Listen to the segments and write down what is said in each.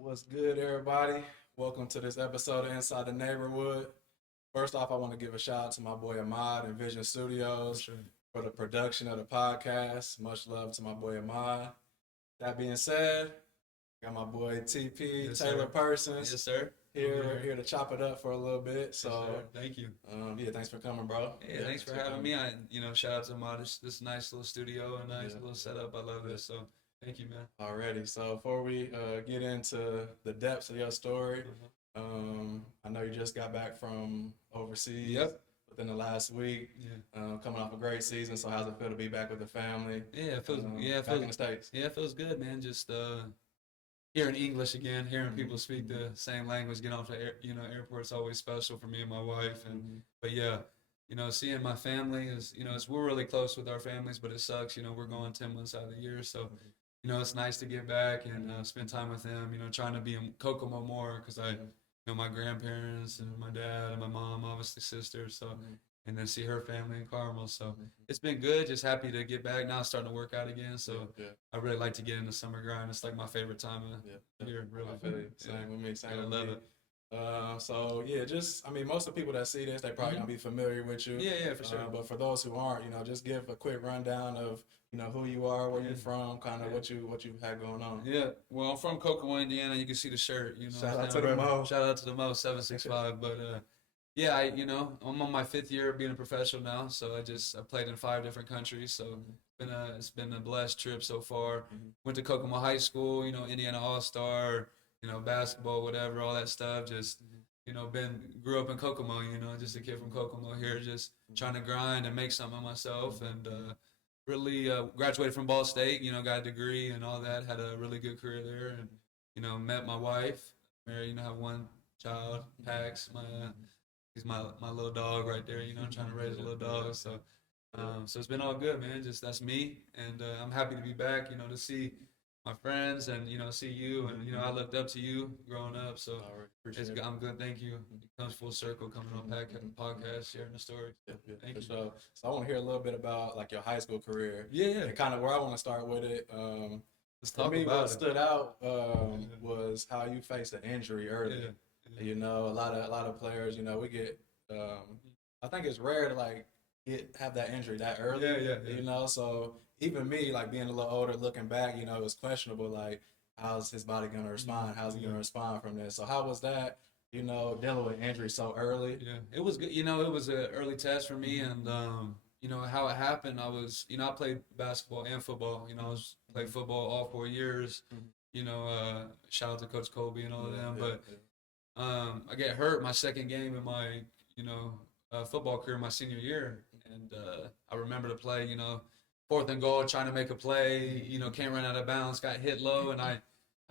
What's good, everybody? Welcome to this episode of Inside the Neighborhood. First off, I want to give a shout out to my boy Ahmad and Vision Studios for the production of the podcast. Much love to my boy Ahmad. That being said, got my boy TP Taylor Persons. Yes, sir. Here to chop it up for a little bit. So, yes, thank you. Yeah, thanks for coming, bro. Yeah, thanks for having me. Shout out to Ahmad. This nice little studio, a nice little setup. I love this. So, thank you, man. Alrighty. So, before we get into the depths of your story, I know you just got back from overseas. Yep. Within the last week. Yeah. Coming off a great season. So, how's it feel to be back with the family? Yeah, it feels. Back in the States. Yeah, it feels good, man. Just hearing English again, hearing people speak the same language, get off the airport's always special for me and my wife. And but yeah, seeing my family is, we're really close with our families, but it sucks. We're going 10 months out of the year, so it's nice to get back and spend time with them. Trying to be in Kokomo more because my grandparents and my dad and my mom, obviously sisters, so. And then see her family in Carmel. So it's been good. Just happy to get back. Now starting to work out again. So I really like to get in the summer grind. It's like my favorite time of year, really. I feel you. Same with me. I love it. So yeah, most of the people that see this, they probably gonna be familiar with you. Yeah, for sure. But for those who aren't, just give a quick rundown of who you are, where you're from, kind of what you had going on. Yeah, well, I'm from Kokomo, Indiana. You can see the shirt. Shout out to the Mo. Shout out to the Mo 765. But yeah, I'm on my 5th year of being a professional now. So I played in 5 different countries. So it's been a blessed trip so far. Went to Kokomo High School. Indiana All-Star. Basketball, whatever, all that stuff. Just grew up in Kokomo. Just a kid from Kokomo here, just trying to grind and make something of myself. And really graduated from Ball State. Got a degree and all that. Had a really good career there. And met my wife. Married. Have one child. Pax. He's my little dog right there. I'm trying to raise a little dog. So so it's been all good, man. Just that's me. And I'm happy to be back. To see my friends and see you, and I looked up to you growing up, so I'm good. Thank you. It comes full circle coming on podcast, sharing the story. Thank you. So I want to hear a little bit about like your high school career. Yeah. And kind of where I want to start with it. Let's talk for me, about what stood out was how you faced an injury early. Yeah. A lot of players. We get. I think it's rare to like have that injury that early. Yeah. So even me, like being a little older, looking back, it was questionable. Like, how's his body gonna respond? How's he gonna respond from this? So how was that? Dealing with injury so early. Yeah, it was good. It was an early test for me, and how it happened. I was, I played basketball and football. I played football all 4 years. Shout out to Coach Colby and all of them. But I get hurt my second game in my football career, my senior year, and I remember the play. 4th and goal, trying to make a play, can't run out of bounds, got hit low, and I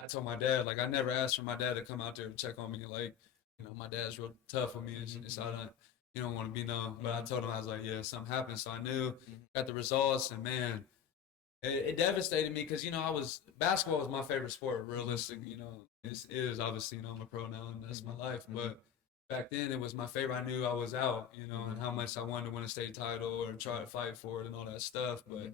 told my dad, like, I never asked for my dad to come out there to check on me, like, my dad's real tough on me, and so you don't want to be known, but I told him, I was like, yeah, something happened, so I knew, got the results, and man, it devastated me, because, basketball was my favorite sport, realistic, it is, obviously, I'm a pro now, and that's my life, but back then, it was my favorite. I knew I was out, and how much I wanted to win a state title or try to fight for it and all that stuff. But,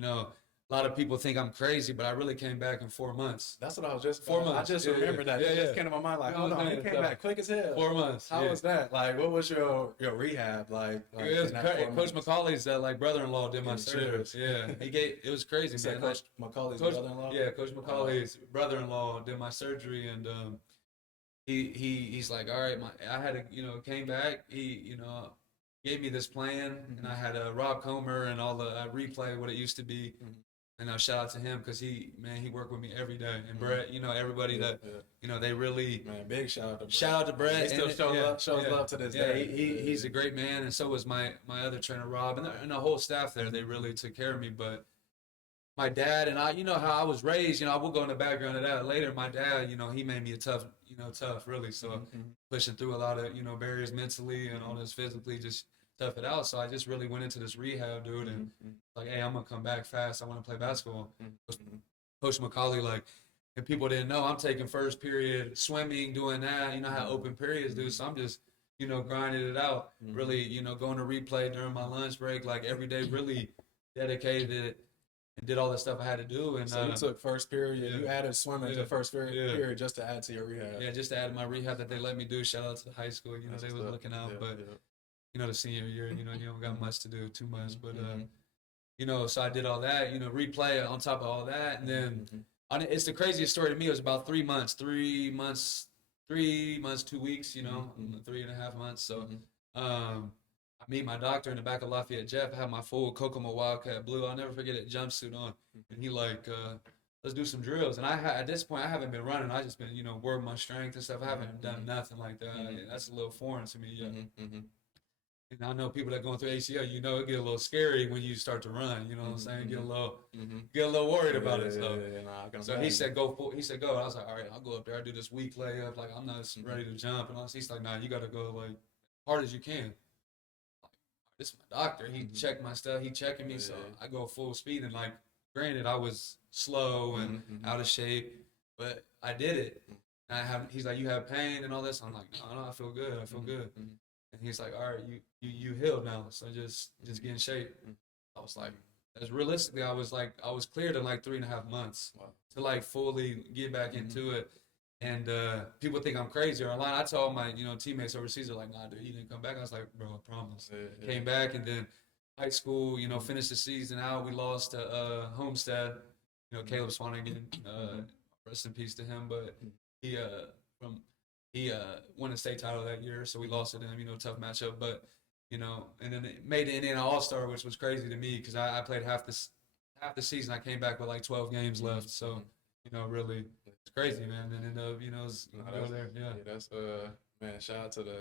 a lot of people think I'm crazy, but I really came back in 4 months. That's what I was just 4 months. I just remember that. It just came to my mind like, hold on, he came back quick as hell. 4 months. How was that? Like, what was your rehab like? It was Coach McCauley's brother-in-law did my surgery. Yeah, it was crazy, man. Coach McCauley's brother-in-law? Yeah, Coach McCauley's brother-in-law did my surgery, and he's like, all right, I had came back. He gave me this plan, and I had Rob Comer and all the replay what it used to be, and shout out to him because he worked with me every day, and Brett, everybody that they really big shout out to Brett. He still shows love to this day. He's a great man, and so was my other trainer Rob, and the whole staff there. They really took care of me, but. My dad and I, how I was raised, I will go in the background of that later. My dad, he made me a tough really. So pushing through a lot of, barriers mentally and all this physically, just tough it out. So I just really went into this rehab, dude. And like, hey, I'm going to come back fast. I want to play basketball. Coach McCauley, like, and people didn't know, I'm taking first period swimming, doing that. How open periods do. So I'm just, grinding it out. Really, going to replay during my lunch break, like every day, really dedicated it. did all the stuff I had to do. And So you took first period. yeah. You added swimming to first period just to add to your rehab. Yeah, just to add my rehab that they let me do. Shout out to the high school. You know, That's they was looking out. But, you know, the senior year, you know, you don't got much to do, too much. But, you know, so I did all that, you know, replay on top of all that. And then it's the craziest story to me. It was about 3 months, 2 weeks, you know, 3.5 months. So I meet my doctor in the back of Lafayette Jeff. I have my full Kokomo Wildcat blue. I'll never forget it, jumpsuit on. And he like, let's do some drills. And at this point, I haven't been running. I just been, you know, working my strength and stuff. I haven't done nothing like that. That's a little foreign to me. Yeah. And I know people that going through ACL, you know, it get a little scary when you start to run. You know what I'm saying? Get a little worried about it. So he said go. He said go. I was like, all right, I'll go up there. I do this weak layup. Like I'm not ready to jump. And he's like, nah, you got to go like hard as you can. This is my doctor. He checked my stuff. He checking me, so I go full speed. And like, granted, I was slow and out of shape, but I did it. And he's like, you have pain and all this. I'm like, no, I feel good. I feel good. And he's like, all right, you healed now, so just get in shape. I was like, as realistically, I was cleared in like 3.5 months to like fully get back into it. And people think I'm crazy or online. I told my teammates overseas, they're like, nah, dude, you didn't come back. I was like, bro, I promise. Came back, and then high school, finished the season out. We lost to Homestead. Caleb Swanigan, rest in peace to him. But he won a state title that year, so we lost to them. Tough matchup. But and then it made the Indiana All-Star, which was crazy to me because I played half the season. I came back with like 12 games left. So really. It's crazy, man. And then there. Yeah, that's man. Shout out to the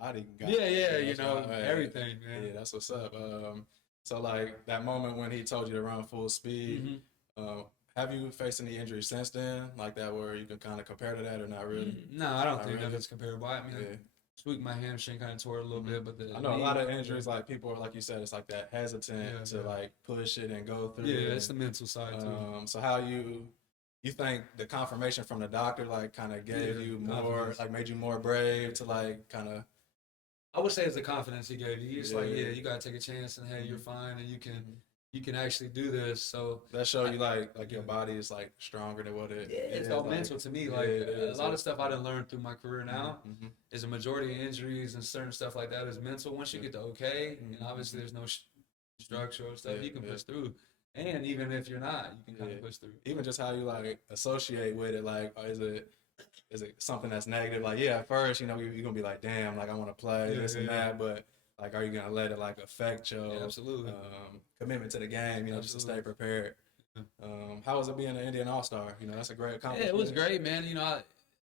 body guy. Yeah, everything, man. Yeah, that's what's up. So like that moment when he told you to run full speed. Have you faced any injuries since then, like that, where you can kind of compare to that, or not really? No, I don't think it's comparable. I mean, I tweaked my hamstring, kind of tore it a little bit, but I know a lot of injuries, like people are, like you said, it's like that hesitant to like push it and go through. Yeah, it's the mental side too. So how you think the confirmation from the doctor like kind of gave you more, confidence. Like made you more brave to like kind of? I would say it's the confidence he gave you. He's like, you gotta take a chance, and hey, you're fine, and you can actually do this. So that show you like your body is like stronger than what it. It's all mental to me. Like a lot of stuff I didn't learn through my career now is a majority of injuries and certain stuff like that is mental. Once you get the okay, and obviously there's no structure or stuff, you can push through. And even if you're not, you can kind of push through. Even just how you like associate with it, like is it something that's negative? Like at first, you're gonna be like, damn, like I want to play this and that, but like, are you gonna let it like affect your absolutely commitment to the game? Just to stay prepared. How was it being an Indian All-Star? That's a great accomplishment. Yeah, it was great, man.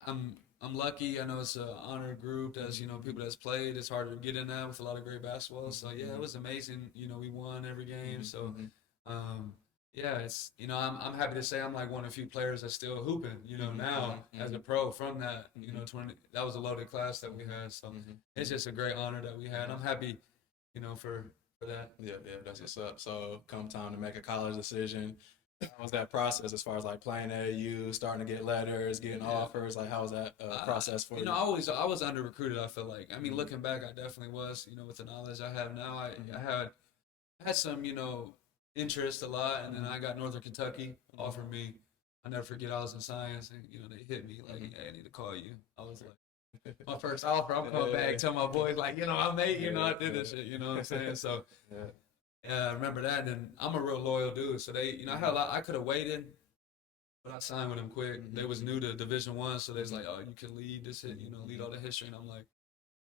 I'm lucky. I know it's an honored group. That's people that's played. It's hard to get in that with a lot of great basketball. So yeah, it was amazing. We won every game. So. It's I'm happy to say I'm like one of the few players that's still hooping now as a pro from that 20 that was a loaded class that we had, so it's just a great honor that we had. I'm happy for that. That's what's up. So come time to make a college decision, how was that process as far as like playing AAU, starting to get letters, getting offers? Like how was that process for you? I was under recruited. I feel like, I mean, looking back, I definitely was, with the knowledge I have now. I had some interest a lot, and then I got Northern Kentucky offered me. I never forget, I was in science, and they hit me like, hey, I need to call you. I was like, my first offer, I'm coming back, tell my boys like, I made, I did this shit, you know what I'm saying? So I remember that, and then I'm a real loyal dude, so they, I had a lot, I could have waited, but I signed with them quick. They was new to Division I, so they was like, oh, you can lead this hit, lead all the history, and I'm like,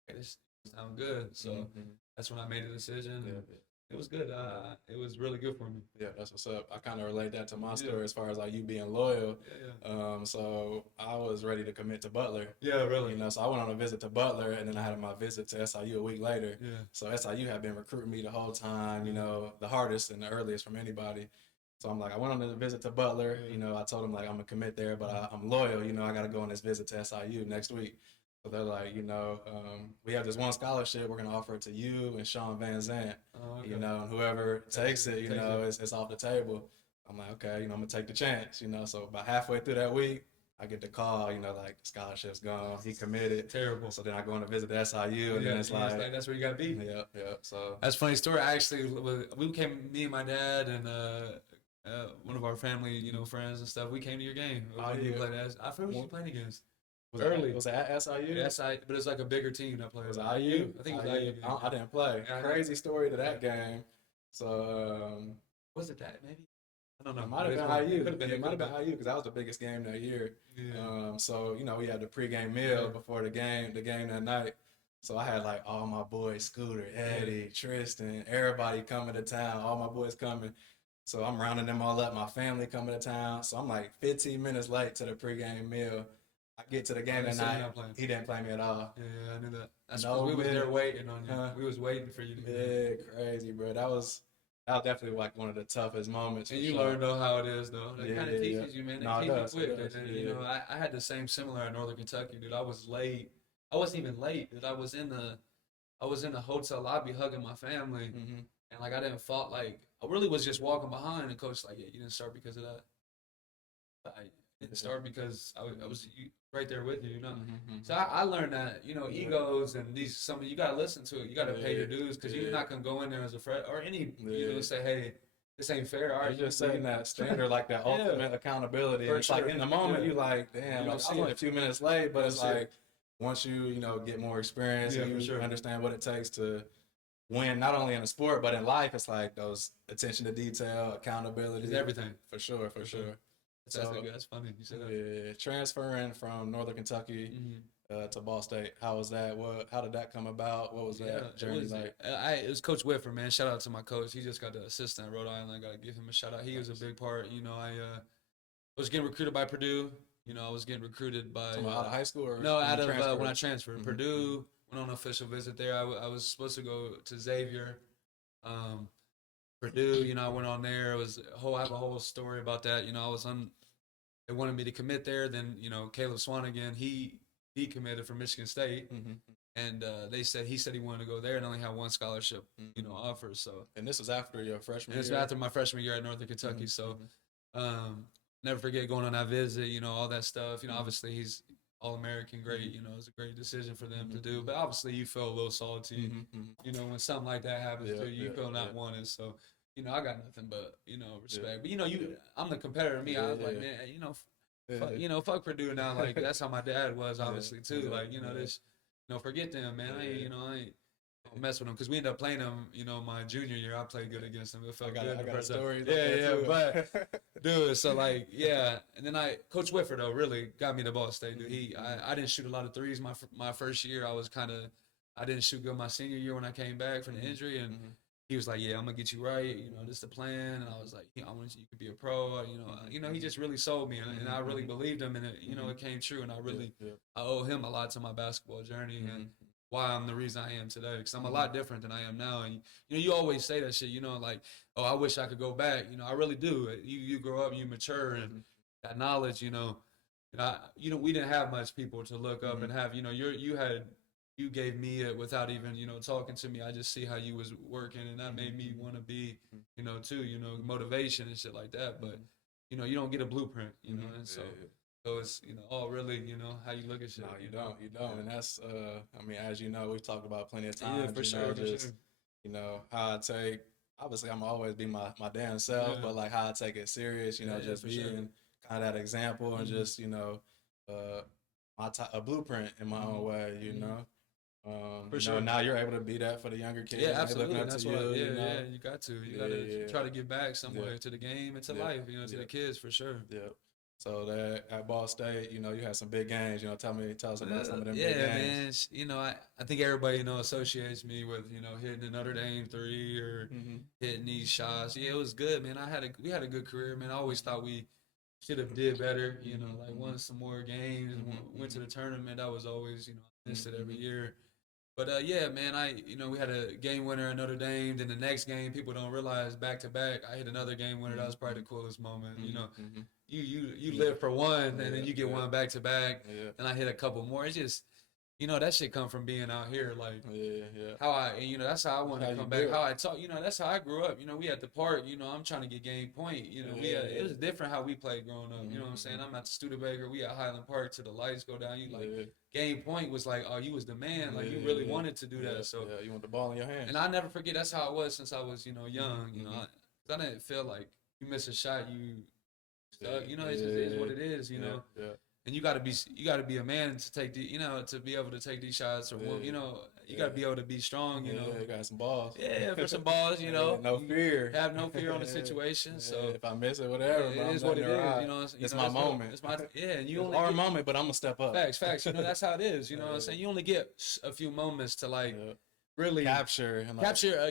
okay, this sounds good. So that's when I made the decision. It was good. It was really good for me. Yeah, that's what's up. I kind of relate that to my story as far as like you being loyal. So I was ready to commit to Butler. Yeah, really. So I went on a visit to Butler, and then I had my visit to SIU a week later. Yeah. So SIU had been recruiting me the whole time, the hardest and the earliest from anybody. So I'm like, I went on a visit to Butler. I told them like I'm gonna commit there, but I'm loyal. I got to go on this visit to SIU next week. So they're like, we have this one scholarship. We're going to offer it to you and Sean Van Zandt, and whoever takes it, it's off the table. I'm like, okay, I'm going to take the chance, So about halfway through that week, I get the call, like the scholarship's gone. He committed. Terrible. So then I go on to visit the SIU, and then it's like that's where you got to be. Yeah. So that's a funny story. I actually, me and my dad and one of our family, friends and stuff. We came to your game. Oh, We yeah. played I forget who you playing against. Was Early. Was it at SIU? Yes, but it's like a bigger team that played. Was it IU? I think it was IU. I didn't play. Yeah, Crazy story to that game. So was it that maybe? I don't know. it might have been IU. It might have been been. IU because that was the biggest game that year. Yeah. So we had the pregame meal before the game that night. So I had like all my boys, Scooter, Eddie, Tristan, everybody coming to town. All my boys coming. So I'm rounding them all up. My family coming to town. So I'm like 15 minutes late to the pregame meal. I get to the game that night. He didn't play me at all. Yeah, I knew that. That's No, we was there waiting on you. We was waiting for you to get crazy, bro. That was definitely like one of the toughest moments. And you learn though how it is though. That kind of teaches you, man. It teaches you quick. And, I had the same similar in Northern Kentucky, dude. I was late. I wasn't even late, dude. I was in the hotel lobby hugging my family, and like I didn't fall. Like I really was just walking behind, and coach like, yeah, you didn't start because of that. I didn't start because I was right there with you, So I learned that, egos and you got to listen to it. You got to pay your dues because you're not going to go in there as a friend or any, say, hey, this ain't fair. All right, you're just setting that standard, like that ultimate accountability. And it's like in the moment, you like, damn, I was only a few minutes late, but it's like once you, get more experience and you understand what it takes to win, not only in the sport, but in life, it's like those attention to detail, accountability. It's everything. For sure. That's funny. You said that. Yeah, transferring from Northern Kentucky to Ball State. How was that? How did that come about? What was that journey like? It was Coach Whitford, man. Shout out to my coach. He just got the assistant at Rhode Island. Got to give him a shout out. He was a big part. I was getting recruited by Purdue. I was getting recruited by out of high school or no, out of when I transferred. Purdue, went on an official visit there. I was supposed to go to Xavier. Purdue, I went on there. I have a whole story about that. They wanted me to commit there. Then, Caleb Swanigan, he committed from Michigan State, and he said he wanted to go there and only had one scholarship, offer. So, and this was after your freshman year. This was after my freshman year at Northern Kentucky. So, never forget going on that visit. All that stuff. Obviously he's All-American, great. It was a great decision for them to do. But obviously you feel a little salty. When something like that happens to you, you feel not wanted. So. I got nothing but, respect. But, I'm the competitor. Me, I was like, man, fuck Purdue now. Like, that's how my dad was, obviously, too. Like, this, forget them, man. I ain't don't mess with them. Because we ended up playing them, my junior year. I played good against them. It felt good. I got a story. But, dude, so, like, yeah. And then Coach Whitford, though, really got me to Ball State, dude. I didn't shoot a lot of threes my first year. I didn't shoot good my senior year when I came back from the injury. And he was like, yeah, I'm going to get you right. This is the plan. And I was like, I want you to be a pro. He just really sold me. And I really believed him. And, it came true. And I owe him a lot to my basketball journey and why I'm the reason I am today. Because I'm a lot different than I am now. And, you always say that shit, like, oh, I wish I could go back. I really do. You grow up and you mature. And that knowledge, we didn't have much people to look up and have, you gave me it without even, talking to me. I just see how you was working, and that made me want to be, too, motivation and shit like that. But, you don't get a blueprint, and so it's, all really, how you look at shit. No, you don't. And that's, as you know, we've talked about plenty of times. Yeah, for sure. How I take, obviously I'm always be my damn self, but like how I take it serious, just being kind of that example and just, a blueprint in my own way, For sure. Now you're able to be that for the younger kids. Yeah, absolutely. That's you, you got to. You got to try to give back some way to the game and to life, to the kids for sure. Yeah. So that at Ball State, you had some big games. Tell us about some of them big games. Man. I think everybody associates me with hitting the Notre Dame three or hitting these shots. Yeah, it was good, man. We had a good career, man. I always thought we should have did better. Won some more games, went to the tournament. That was always missed it every year. But yeah, man, we had a game winner at Notre Dame. Then the next game, people don't realize back to back, I hit another game winner. That was probably the coolest moment. You live for one, and then you get one back to back, and I hit a couple more. It's just, that shit come from being out here. Like, how that's how I want to come back. How I talk, that's how I grew up. We at the park, I'm trying to get game point. It was different how we played growing up. You know what I'm saying? I'm at the Studebaker. We at Highland Park till the lights go down. Game point was like, oh, you was the man. Like, you really wanted to do that. So you want the ball in your hand. And I never forget, that's how it was since I was, young. I didn't feel like you miss a shot, you stuck. Yeah, You know, it just is what it is. You know. Yeah. And you gotta be a man to take to be able to take these shots, or you gotta be able to be strong, Yeah, you got some balls. Yeah, for some balls, No fear. have no fear on the situation. So if I miss it, whatever. it is what it is. You know, it's my moment. It's my and you it's only our get, moment, but I'm gonna step up. Facts. You know, that's how it is. You know what I'm saying? You only get a few moments to really capture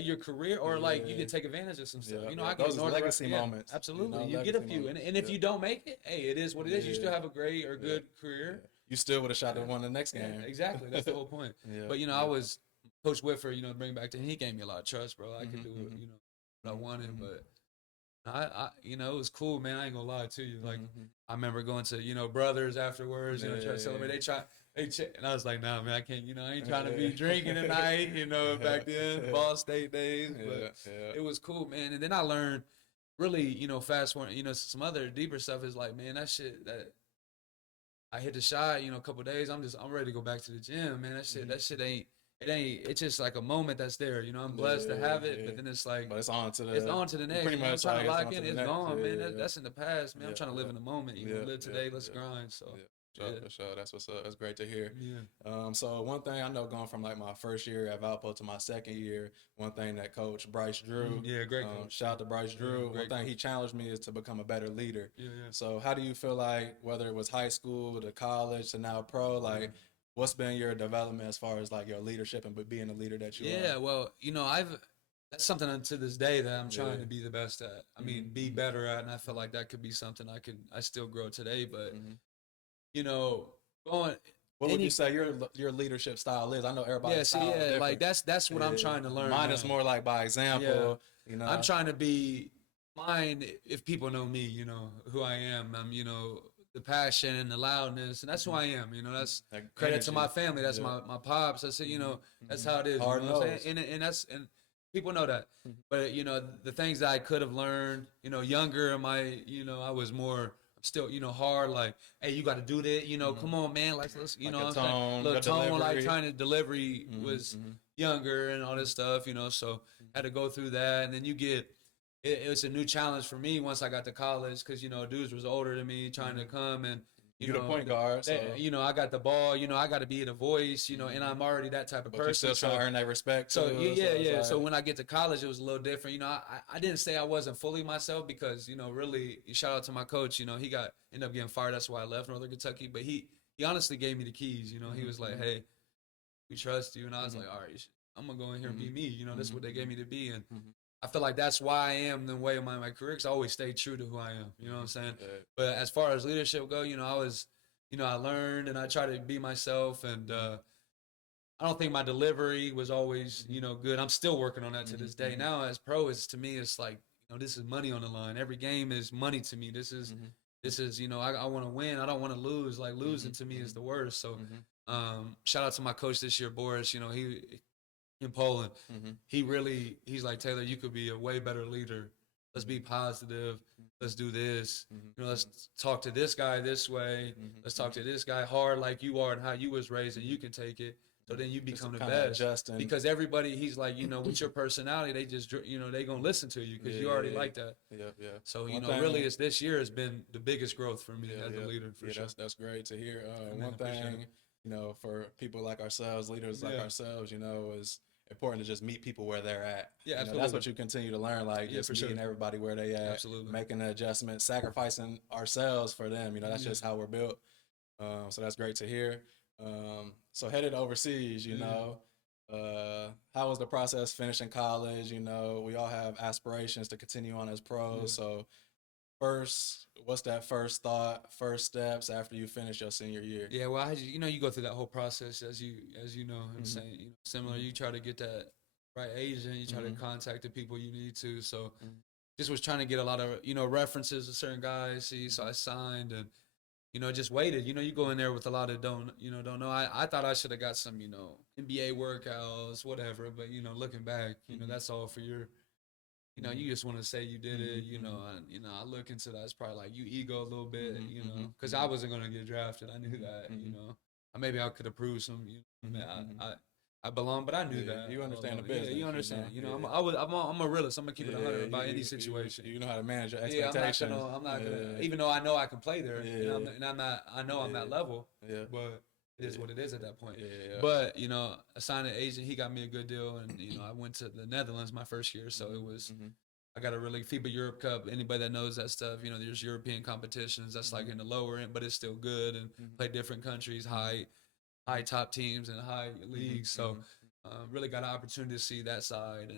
your career, or you can take advantage of some stuff. You know, I those get legacy moments. Absolutely, you get a few, and if you don't make it, hey, it is what it is. You still have a great or good career. You still would have shot and won the next game. Exactly, that's the whole point. But I was Coach Whitford. Bring back to him. He gave me a lot of trust, bro. I could do what I wanted, but I it was cool, man. I ain't gonna lie to you. Like I remember going to brothers afterwards. Trying to celebrate. And I was like, nah, man, I can't. I ain't trying to be drinking tonight. Back then, Ball State days. But it was cool, man. And then I learned really, fast forward. Some other deeper stuff is like, man, that shit that I hit the shot. A couple of days. I'm ready to go back to the gym, man. That shit ain't. It's just like a moment that's there. I'm blessed to have it, but then it's like, but it's on to the next. Pretty much, I'm trying to lock in. It's gone, man. Yeah. That's in the past, man. I'm trying to live in the moment. Live today. Let's grind. So. For sure. That's what's up. That's great to hear. Yeah. So one thing I know, going from like my first year at Valpo to my second year, one thing that Coach Bryce Drew, great coach. Shout out to Bryce Drew. One thing he challenged me is to become a better leader. Yeah. So how do you feel like, whether it was high school to college to now pro, like what's been your development as far as like your leadership and being a leader that you are? Yeah, well, that's something to this day that I'm trying to be the best at. I mean, be better at, and I feel like that could be something I still grow today, but what would you say your leadership style is? I know everybody's style is different. like that's what I'm trying to learn. Mine is more like by example. I'm trying to be mine. If people know me, who I am. I'm the passion and the loudness, and that's who I am. That's credit to my family. That's my pops. That's it. That's how it is. Hard what I'm saying? And people know that. But the things that I could have learned, younger, I was more. Still, hard, like, hey, you got to do that, come on, man, like, let's, like tone, little tone, like, trying to delivery was younger and all this stuff, so had to go through that, and then you get, it was a new challenge for me once I got to college, because, dudes was older than me, trying to come, and, you're the point guard, so. I got the ball, I got to be the voice, and I'm already that type of person. You still trying to earn that respect. So, yeah. So when I get to college, it was a little different. I didn't say I wasn't fully myself because, really, shout out to my coach, he ended up getting fired. That's why I left Northern Kentucky. But he honestly gave me the keys, He was like, hey, we trust you. And I was like, all right, I'm going to go in here and be me. This is what they gave me to be. And I feel like that's why I am the way of my career, because I always stay true to who I am. You know what I'm saying? But as far as leadership go, I was, I learned and I try to be myself. And I don't think my delivery was always, good. I'm still working on that to this day. Now as pro, to me, it's like, this is money on the line. Every game is money to me. This is, I want to win. I don't want to lose. Like losing to me is the worst. So shout out to my coach this year, Boris. He in Poland. He's like, Taylor, you could be a way better leader. Let's be positive. Let's do this. Let's talk to this guy this way. Let's talk to this guy hard like you are and how you was raised, and you can take it. So then you become the best. Because everybody, he's like, with your personality, they just, they gonna listen to you because you already like that. Yeah. So really, it's this year has been the biggest growth for me as a leader. For sure. That's great to hear. One thing, for people like ourselves, leaders like ourselves, is important to just meet people where they're at. Yeah, absolutely. That's what you continue to learn, like just meeting everybody where they at, absolutely. Making the adjustments, sacrificing ourselves for them. That's just how we're built. So that's great to hear. So headed overseas, how was the process finishing college? We all have aspirations to continue on as pros. So first, what's that first thought, first steps after you finish your senior year? Yeah, well, you go through that whole process as you know, and saying, similar, you try to get that right agent, you try to contact the people you need to. So just was trying to get a lot of, references of certain guys. So I signed and, just waited. You go in there with a lot of don't know. I thought I should have got some, NBA workouts, whatever. But, looking back, that's all for your, you just want to say you did it, and, I look into that. It's probably like you ego a little bit, because I wasn't going to get drafted. I knew that, maybe I could have proved some, I belong, but I knew Yeah, that. you understand the Yeah, business, you understand. You know, yeah. I'm a realist. I'm gonna keep it 100 about any you, situation. you know how to manage your Yeah, expectations. I'm not gonna. Yeah, Even though I know I can play there, yeah, and I'm not. I know I'm that yeah, level, yeah, but it is yeah, what it is at that point. yeah. But you know, I signed an agent. He got me a good deal, and you know, I went to the Netherlands my first year, so it was. Mm-hmm. I got a really FIBA Europe Cup. Anybody that knows that stuff, you know, there's European competitions. That's like in the lower end, but it's still good and play different countries, high top teams and high leagues. So really got an opportunity to see that side,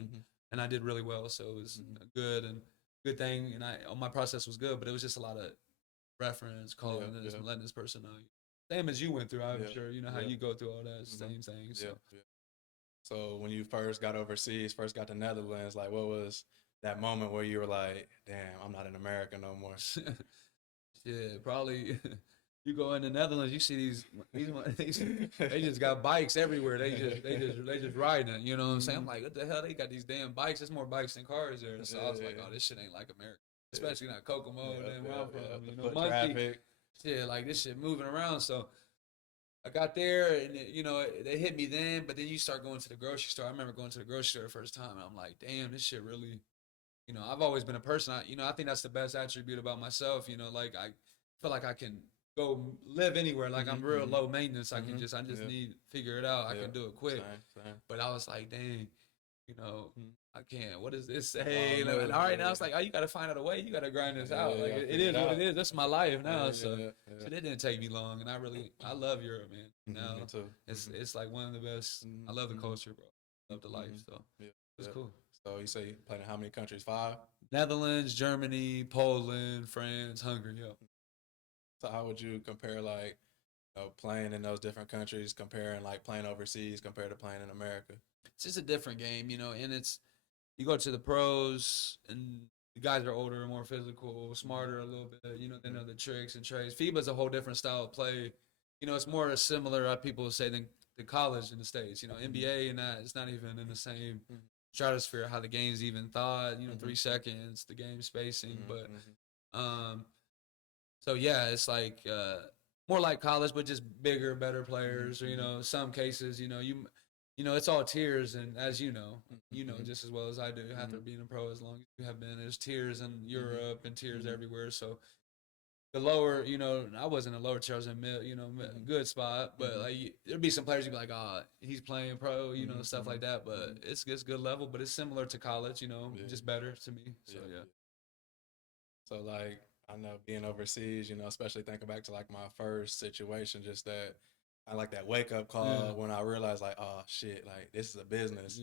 and I did really well. So it was good and good thing. And my process was good, but it was just a lot of reference calling this, letting this person know. Same as you went through, I'm sure. You know how you go through all that same thing. So. So when you first got overseas, first got to Netherlands, like what was that moment where you were like, "Damn, I'm not in America no more." Yeah, probably. You go in the Netherlands, you see these they just got bikes everywhere. They just riding it. You know what I'm saying? I'm like, what the hell? They got these damn bikes. There's more bikes than cars there. So I was like, oh, this shit ain't like America, especially not Kokomo. Then where I'm from, you know, Foot Muncie. traffic. Yeah, like this shit moving around. So I got there, and you know they hit me then. But then you start going to the grocery store. I remember going to the grocery store the first time, and I'm like, damn, this shit really. You know, I've always been a person. I think that's the best attribute about myself. You know, like I feel like I can go live anywhere. Like I'm real low maintenance. I just need to figure it out. I can do it quick. Same. But I was like, dang, you know, I can't. What does this Oh, say? no, All right, now it's like, oh, you got to find out a way. You got to grind this out. Like it figure is what it is. That's my life now. Yeah, So yeah. it didn't take me long, and I love Europe, man. Now Me too. it's like one of the best. I love the culture, bro. Love the life. So it's cool. So you say you played in how many countries? 5? Netherlands, Germany, Poland, France, Hungary. Yeah. So how would you compare like playing in those different countries, comparing like playing overseas compared to playing in America? It's just a different game, you know, and you go to the pros and the guys are older, more physical, smarter a little bit, you know, they know the tricks and trades. FIBA's a whole different style of play. You know, it's more similar, people would say, than the college in the States. You know, NBA and that, it's not even in the same stratosphere how the game's even thought, you know, 3 seconds, the game spacing. But so yeah, it's like more like college, but just bigger, better players. Or, you know, some cases, you know, it's all tiers, and as you know just as well as I do, after being a pro as long as you have been, there's tiers in Europe and tiers everywhere. So the lower, you know, I wasn't a lower tier, I was in mid, you know, good spot, but like there'd be some players you'd be like, oh, he's playing pro, you know, stuff like that. But it's good level, but it's similar to college, you know, just better to me. So yeah. So like I know being overseas, you know, especially thinking back to like my first situation, just that I like that wake up call when I realized like, oh shit, like this is a business.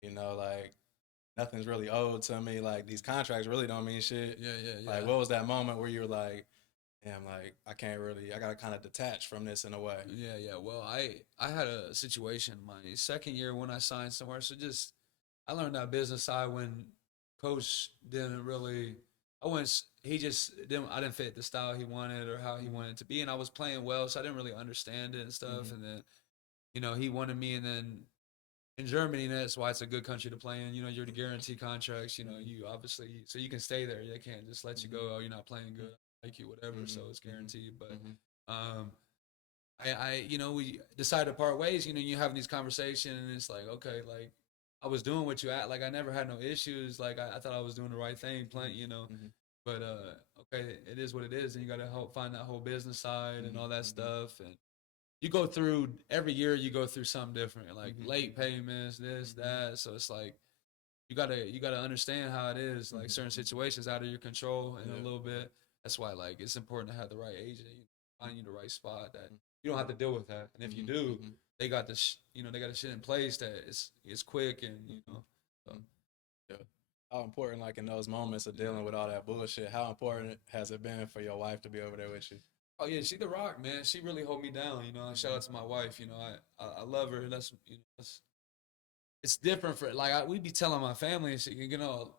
You know, like nothing's really owed to me. Like these contracts really don't mean shit. Like what was that moment where you were like, damn, like I gotta kind of detach from this in a way. Yeah. Well, I had a situation my second year when I signed somewhere. So just I learned that business side when coach didn't really. He just didn't. I didn't fit the style he wanted or how he wanted it to be, and I was playing well, so I didn't really understand it and stuff. And then, you know, he wanted me, and then in Germany, that's why it's a good country to play in. You know, you're the guarantee contracts. You know, you obviously so you can stay there. They can't just let you go. Oh, you're not playing good. Like you, whatever. So it's guaranteed. But you know, we decided to part ways. You know, you having these conversations, and it's like, okay, like I was doing what you at. Like I never had no issues. Like I thought I was doing the right thing, playing. You know, but okay, it is what it is, and you got to help find that whole business side and all that stuff. And you go through every year. You go through something different, like late payments, this, that. So it's like you gotta understand how it is. Like certain situations out of your control in a little bit. That's why like it's important to have the right agent, find you the right spot that you don't have to deal with that. And if you do, they got this, you know, they got the shit in place that it's quick and you know. So. Yeah. How important, like in those moments of dealing with all that bullshit, how important has it been for your wife to be over there with you? Oh yeah, she the rock, man. She really hold me down. You know, shout out to my wife. You know, I love her. That's you know, it's different for like we be telling my family and shit. You know,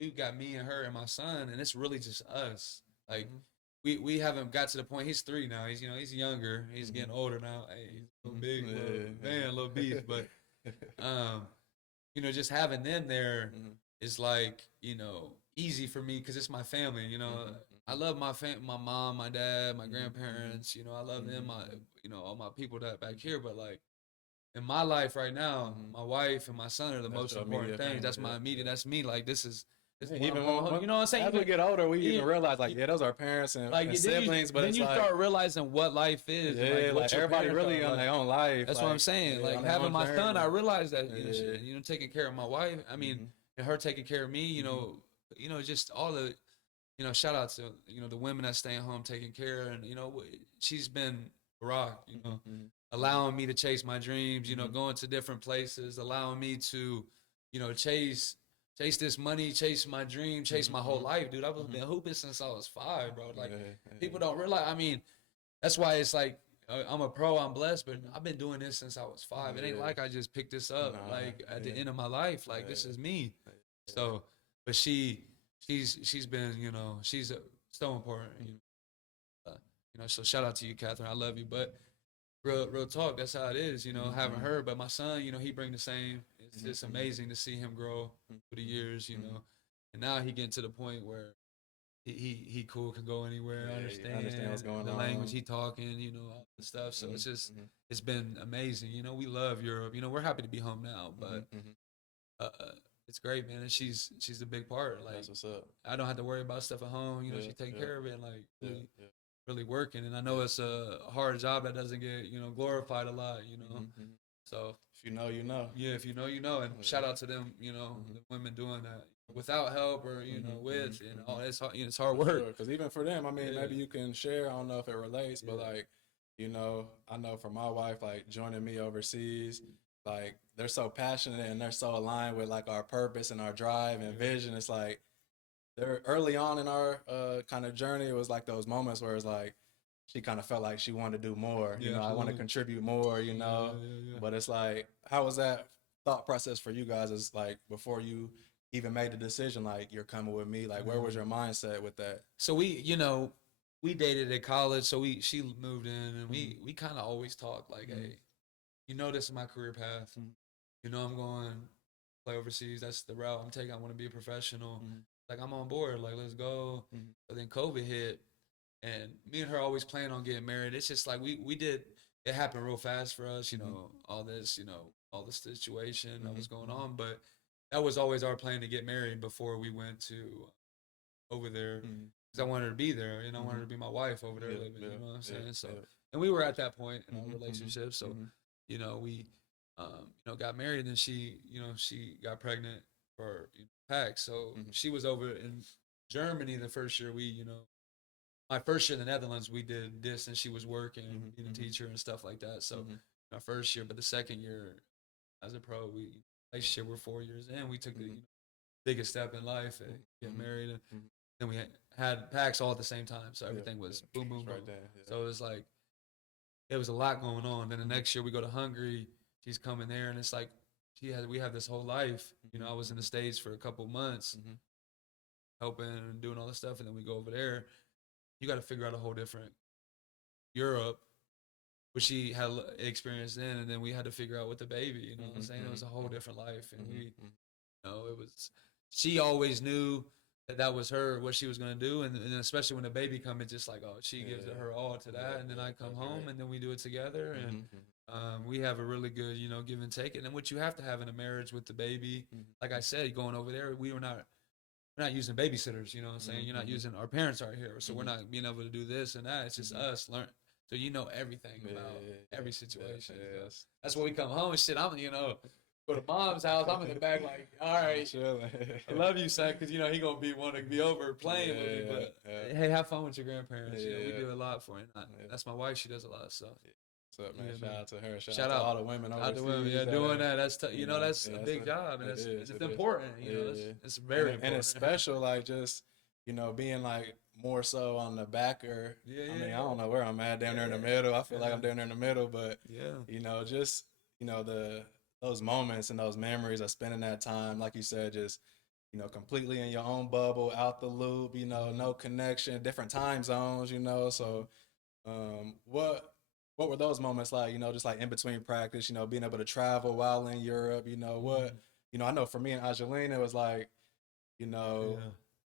we got me and her and my son, and it's really just us. Like we haven't got to the point. He's 3 now. He's he's younger. He's getting older now. Hey, he's a little big, little beast. But you know, just having them there is like you know easy for me because it's my family. You know, I love my my mom, my dad, my grandparents. You know, I love them. My you know all my people that back here. But like in my life right now, my wife and my son are the most important things. That's my immediate. That's me. Like this is even when, you know what I'm saying. As we get older, we even realize like those are parents and, like, and siblings. But then you start realizing what life is. Yeah, like everybody really on their own life. That's what I'm saying. Yeah, like having my son, I realized that taking care of my wife. I mean, and her taking care of me. You know, just all the. Shout out to the women that stay at home taking care, and she's been a rock. Allowing me to chase my dreams. Going to different places, allowing me to, chase this money, chase my dream, chase my whole life, dude. I've been hooping since I was 5, bro. Like people don't realize. I mean, that's why it's like I'm a pro. I'm blessed, but I've been doing this since I was 5. It ain't like I just picked this up at the end of my life. Like this is me. So, but she's been, she's so important. So shout out to you, Catherine. I love you. But real talk, that's how it is. Having her. But my son, he bring the same. It's just amazing to see him grow through the years. And now he getting to the point where he cool, can go anywhere, understand what's going on, language he talking, all the stuff. So it's just it's been amazing. We love Europe. We're happy to be home now, but it's great, man. And she's a big part. Like that's what's up. I don't have to worry about stuff at home. She's taking care of it, and like really working. And I know it's a hard job that doesn't get glorified a lot. So if you know, you know. Yeah, if you know, you know. And shout out to them. The women doing that without help or with all it's hard, it's hard work. Because even for them, I mean, maybe you can share. I don't know if it relates, but like I know for my wife, like joining me overseas. Like they're so passionate and they're so aligned with like our purpose and our drive and vision. It's like they're early on in our kind of journey. It was like those moments where it's like she kind of felt like she wanted to do more. I want to contribute more. But it's like, how was that thought process for you guys? Is like before you even made the decision, like you're coming with me. Like where was your mindset with that? So we dated at college. So she moved in and we kind of always talked like, hey. This is my career path. I'm going to play overseas. That's the route I'm taking. I want to be a professional. Like, I'm on board. Like, let's go. But then COVID hit, and me and her always plan on getting married. It's just like we did. It happened real fast for us, all this, all the situation that was going on. But that was always our plan to get married before we went to over there. Because I wanted her to be there. I wanted her to be my wife over there living. You know what I'm saying? So, and we were at that point in our relationship. So. We, got married, and she got pregnant for PAX. So she was over in Germany the first year. My first year in the Netherlands, we did this, and she was working, being a teacher and stuff like that. So my first year, but the second year as a pro, relationship, we're 4 years in. We took the biggest step in life and get married, and then we had PAX all at the same time. So everything was boom, boom, boom. Right there, So it was like. It was a lot going on. Then the next year we go to Hungary. She's coming there, and it's like we have this whole life. I was in the States for a couple months, helping and doing all this stuff, and then we go over there. You got to figure out a whole different Europe, which she had experience in, and then we had to figure out with the baby. You know what I'm saying? It was a whole different life, and we, it was. She always knew that was what she was going to do. And especially when the baby comes, it's just like, oh, she gives her all to that. And then I come home and then we do it together. And we have a really good, give and take. And then what you have to have in a marriage with the baby, like I said, going over there, we're not using babysitters, you know what I'm saying? You're not using, our parents are here. So we're not being able to do this and that. It's just us learn. So everything about every situation. Yes. That's when we come home and shit. I'm, go to mom's house. I'm in the back like, all right, I love you, son, because he gonna want to be over playing with me. But hey, have fun with your grandparents. We do a lot for him. That's my wife. She does a lot of stuff. What's up, man? Shout out to her. Shout out to all the women overseas. Doing that. That's that's a big job, and it's important. It's very important. And it's special, like just being like more so on the backer. I mean, I don't know where I'm at, down there in the middle. I feel like I'm down there in the middle, but just those moments and those memories of spending that time, like you said, just completely in your own bubble, out the loop, no connection, different time zones, So, what were those moments like? Just like in between practice, being able to travel while in Europe. What I know for me and Angelina, it was like,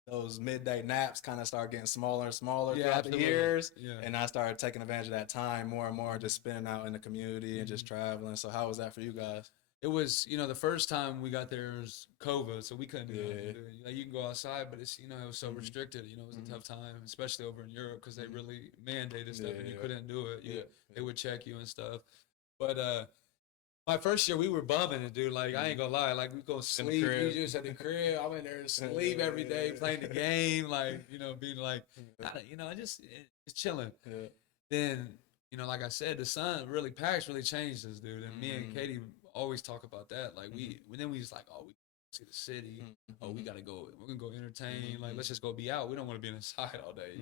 those midday naps kind of started getting smaller and smaller Yeah, throughout the absolutely. years. Yeah. And I started taking advantage of that time more and more, just spending out in the community and just traveling. So how was that for you guys? It was, the first time we got there was COVID, so we couldn't do Yeah. nothing. Like, you can go outside, but it's, it was so restricted. It was a tough time, especially over in Europe, because they really mandated stuff and you couldn't do it. They would check you and stuff. But my first year, we were bumming it, dude. Like, I ain't gonna lie. Like, we go sleep. You just at the crib. I'm in there to sleep every day, playing the game. Like, being like, it's chilling. Yeah. Then, like I said, the sun really changed us, dude. And me and Katie always talk about that. Like, we was like, oh, we see the city. Oh, we gotta go. We're gonna go entertain. Like, let's just go be out. We don't want to be inside all day.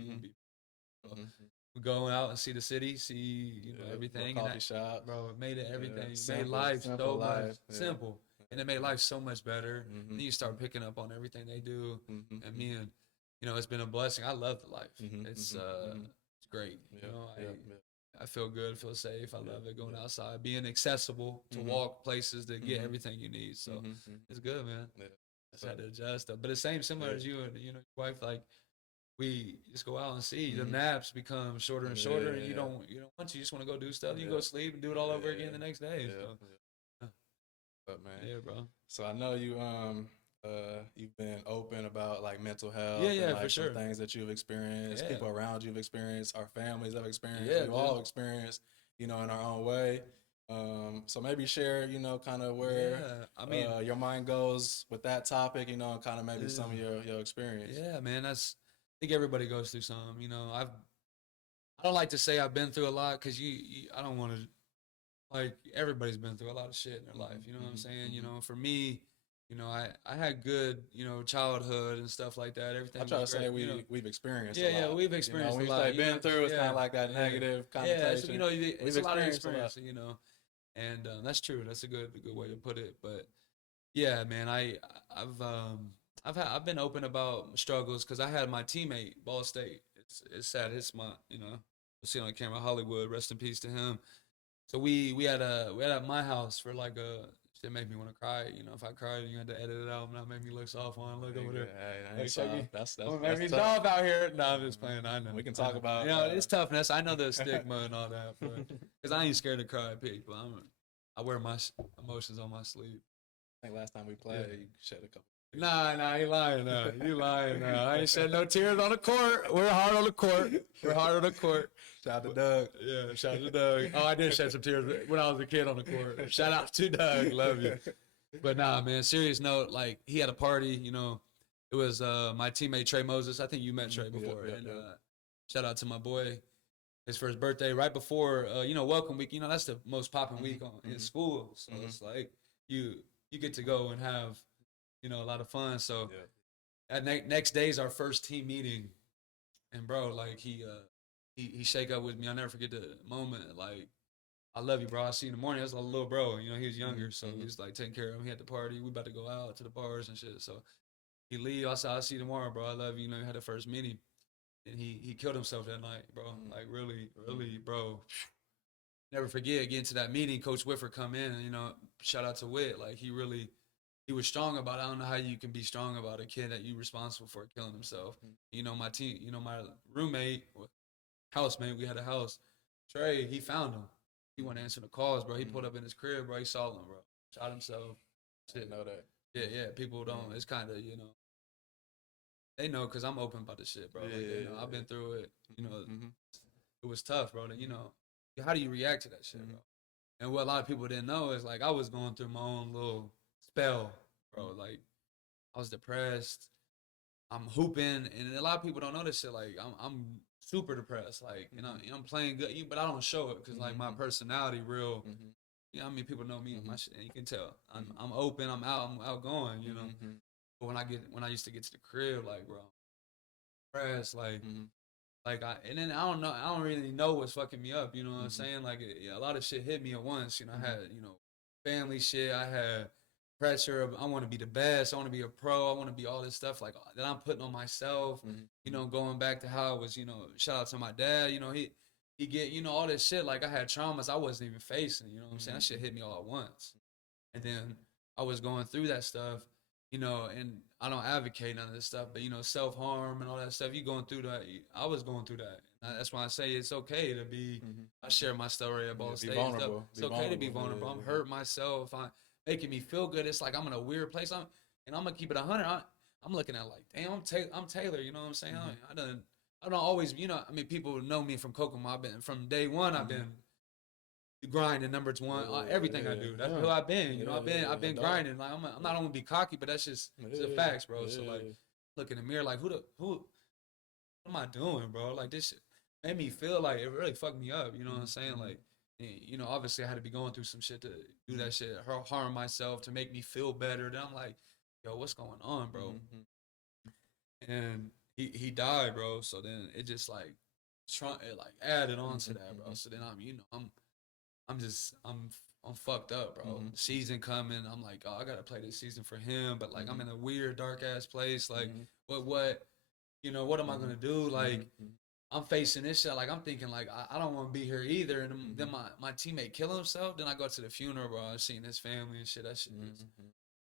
We go out and see the city, see everything. Coffee shop, bro. It made it everything. It Simple, made life simple so life. much simple, and it made life so much better. Then you start picking up on everything they do, and me and it's been a blessing. I love the life. It's great. I feel good, feel safe. I love it going outside, being accessible to walk places to get everything you need. So it's good, man. Just had to adjust, but the similar as you and your wife, like. We just go out and see. The naps become shorter and shorter, and you don't want to. You just want to go do stuff. You go sleep and do it all over again the next day. But man, yeah, bro. So I know you've been open about like mental health. Yeah, and, like, for sure. Things that you've experienced, people around you've experienced, our families have experienced. We've all experienced, in our own way. So maybe share, kind of where your mind goes with that topic, and kind of maybe some of your experience. Yeah, man. I think everybody goes through some. I don't like to say I've been through a lot, because I don't want to. Like, everybody's been through a lot of shit in their life. You know what I'm saying? For me, I had good, childhood and stuff like that. Everything. I try to say we've experienced. Yeah, we've experienced a lot. We've been through. It's kind of like that negative connotation. Yeah, it's a lot of experience. And that's true. That's a good way to put it. But yeah, man, I've been open about struggles, because I had my teammate, Ball State. It's sad. It's my you'll see on camera, Hollywood. Rest in peace to him. So we had at my house for like it made me want to cry. If I cried, you had to edit it out and not make me look soft on. Look over there. That's make me soft out here. No, I'm just playing. I know. We can talk about. It's toughness. I know the stigma and all that, because I ain't scared to cry at people. I wear my emotions on my sleeve. I think last time we played, you shed a couple. Nah, you lying now. You lying now. I ain't shed no tears on the court. We're hard on the court. Shout out to Doug. Yeah, shout out to Doug. Oh, I did shed some tears when I was a kid on the court. Shout out to Doug. Love you. But nah, man, serious note, like, he had a party, it was my teammate Trey Moses. I think you met Trey before. Shout out to my boy. His first birthday, right before, welcome week. That's the most popping week in school. So it's like you get to go and have, a lot of fun. So that next day is our first team meeting, and bro, like he shake up with me. I'll never forget the moment. Like, I love you, bro. I see you in the morning. That's a little bro. He was younger, so he was like taking care of him. He had the party. We about to go out to the bars and shit. So he leave. I said, I'll see you tomorrow, bro. I love you. We had the first meeting, and he killed himself that night, bro. Like, really, bro. Never forget getting to that meeting. Coach Whitford come in, and shout out to Whit. Like, he was strong about it. I don't know how you can be strong about a kid that you responsible for killing himself. My team, my roommate, housemate, we had a house. Trey, he found him. He went answering the calls, bro. He pulled up in his crib, bro. He saw him, bro. Shot himself. Shit. I know that. Yeah. People don't. It's kind of, they know, because I'm open about this shit, bro. I've been through it. It was tough, bro. How do you react to that shit, bro? And what a lot of people didn't know is, like, I was going through my own little spell, bro. Like, I was depressed. I'm hooping, and a lot of people don't know this shit. Like, I'm super depressed. Like, I'm playing good, but I don't show it, because like, my personality real. People know me and my shit, and you can tell. I'm open. I'm outgoing. But when I used to get to the crib, like, bro, depressed, like. And then I don't really know what's fucking me up, you know what I'm saying? Like, a lot of shit hit me at once, I had, family shit, I had pressure of, I want to be the best, I want to be a pro, I want to be all this stuff, like, that I'm putting on myself, going back to how I was, shout out to my dad, he get, all this shit, like, I had traumas I wasn't even facing, you know what I'm saying? That shit hit me all at once. And then I was going through that stuff, you know, and I don't advocate none of this stuff, but you know, self-harm and all that stuff, you going through that. I was going through that. That's why I say it's okay to be. I share my story at all stages. It's okay to be vulnerable. I'm hurt myself. I'm making me feel good. It's like I'm in a weird place. I'm gonna keep it 100. I'm looking at like, damn, I'm Taylor. You know what I'm saying? I don't always, you know. I mean, people know me from Kokomo. I've been from day one. I've been grinding number one, everything I do. That's who I've been. You know, I've been grinding. Like I'm not gonna be cocky, but that's just the facts, bro. So like, look in the mirror, like who what am I doing, bro? Like this shit made me feel like it really fucked me up. You know what I'm saying? Like, you know, obviously I had to be going through some shit to do that shit, harm myself to make me feel better. Then I'm like, yo, what's going on, bro? And he died, bro. So then it just like it like added on to that, bro. So then I'm fucked up, bro. Season coming. I'm like, oh, I gotta play this season for him. But like I'm in a weird, dark ass place. Like what you know, what am I gonna do? Like I'm facing this shit. Like I'm thinking like I don't wanna be here either. And then my teammate kill himself. Then I go to the funeral, bro. I seen his family and shit. That shit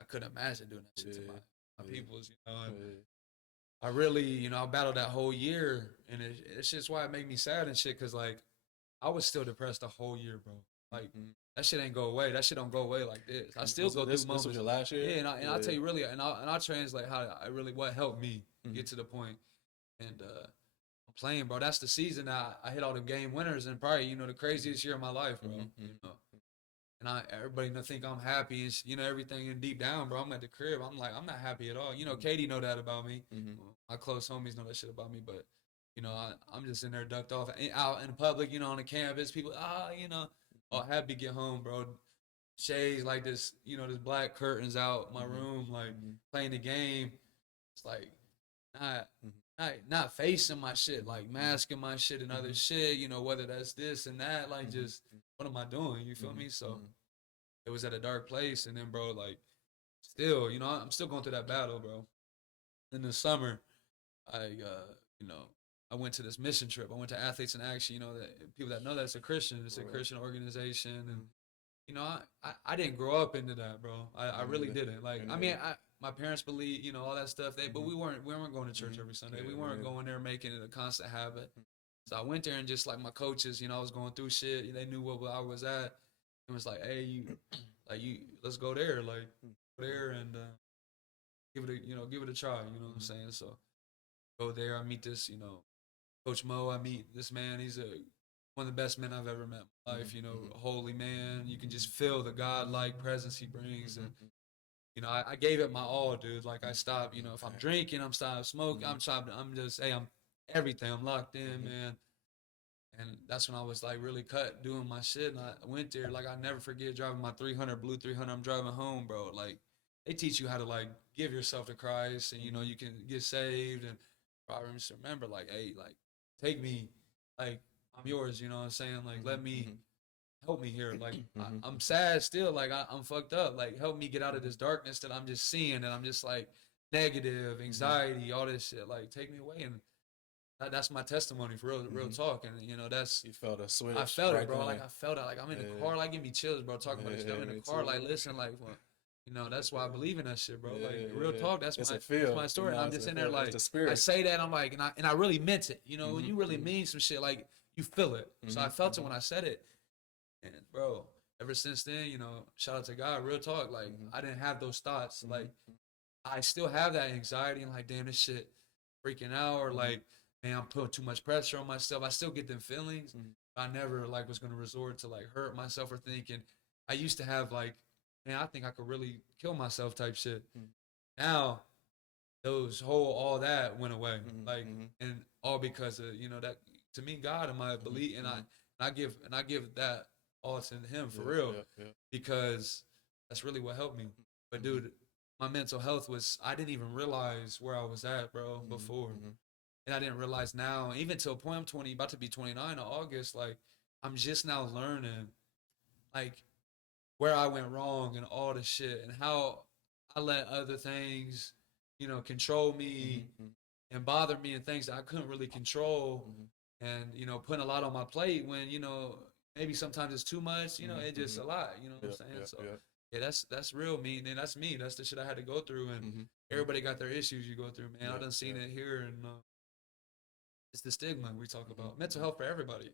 I couldn't imagine doing that shit to my peoples, you know. And I really, you know, I battled that whole year, and it's just why it made me sad and shit. Cause like I was still depressed the whole year, bro. Like that shit ain't go away. That shit don't go away like this. I still go through moments. This was your last year. Yeah, and I'll tell you really, and I'll translate how I really what helped me get to the point. And I'm playing, bro. That's the season that I hit all the game winners, and probably you know the craziest year of my life, bro. You know, and everybody think I'm happy and you know everything. And deep down, bro, I'm at the crib. I'm like I'm not happy at all. You know, Katie know that about me. My close homies know that shit about me, but. You know, I'm just in there ducked off out in public, you know, on the campus. People, you know, happy to get home, bro. Shades like this, you know, this black curtains out my room, like playing the game. It's like not facing my shit, like masking my shit and other shit, you know, whether that's this and that, like just what am I doing? You feel me? So it was at a dark place, and then, bro, like still, you know, I'm still going through that battle, bro. In the summer, you know. I went to this mission trip. I went to Athletes in Action. You know, that people that know that it's a Christian Christian organization, and you know, I didn't grow up into that, bro. I really didn't. Like, I mean, my parents believe, you know, all that stuff. But we weren't going to church every Sunday. We weren't going there making it a constant habit. So I went there and just like my coaches, you know, I was going through shit. They knew where I was at. It was like, hey, let's go there, like go there and give it a try. You know what I'm saying? So go there. I meet this, you know. Coach Mo, I meet this man. He's one of the best men I've ever met in my life. You know, a holy man. You can just feel the God-like presence he brings. And, you know, I gave it my all, dude. Like, I stopped, you know, if I'm drinking, I'm stopped smoking. I'm just, hey, I'm everything. I'm locked in, man. And that's when I was, like, really cut doing my shit. And I went there. Like, I never forget driving my 300, blue 300. I'm driving home, bro. Like, they teach you how to, like, give yourself to Christ. And, you know, you can get saved. And I just remember, like, hey, like, take me, like, I'm yours, you know what I'm saying? Like, let me, help me here. Like, I'm sad still. Like, I'm fucked up. Like, help me get out of this darkness that I'm just seeing. And I'm just, like, negative, anxiety, all this shit. Like, take me away. And that's my testimony for real talk. And, you know, that's. You felt a switch. I felt it, bro. Like, I felt it. Like, I'm in the car. Like, give me chills, bro. Talking about this. I'm in the car. Like, listen, like, well, you know, that's why I believe in that shit, bro. Like real talk, that's my story. You know, I'm just in there like I say that, I'm like, and I really meant it. You know, when you really mean some shit, like you feel it. So I felt it when I said it. And bro, ever since then, you know, shout out to God, real talk. Like I didn't have those thoughts. Like I still have that anxiety and like, damn, this shit freaking out, or like, man, I'm putting too much pressure on myself. I still get them feelings. I never like was gonna resort to like hurt myself or thinking. I used to have like, man, I think I could really kill myself type shit. Now, all that went away. Like, and all because of, you know, that to me, God and my belief, and I give that all to him for real. Because that's really what helped me. But dude, my mental health I didn't even realize where I was at, bro, before. And I didn't realize now, even to a point, I'm about to be 29 in August, like, I'm just now learning, like, where I went wrong and all the shit and how I let other things, you know, control me and bother me and things that I couldn't really control and, you know, putting a lot on my plate when, you know, maybe sometimes it's too much, you know, it's just a lot, you know what I'm saying? So Yeah, that's real mean, and that's me. That's the shit I had to go through, and everybody got their issues you go through, man. I done seen it here, and it's the stigma we talk about. Mental health for everybody,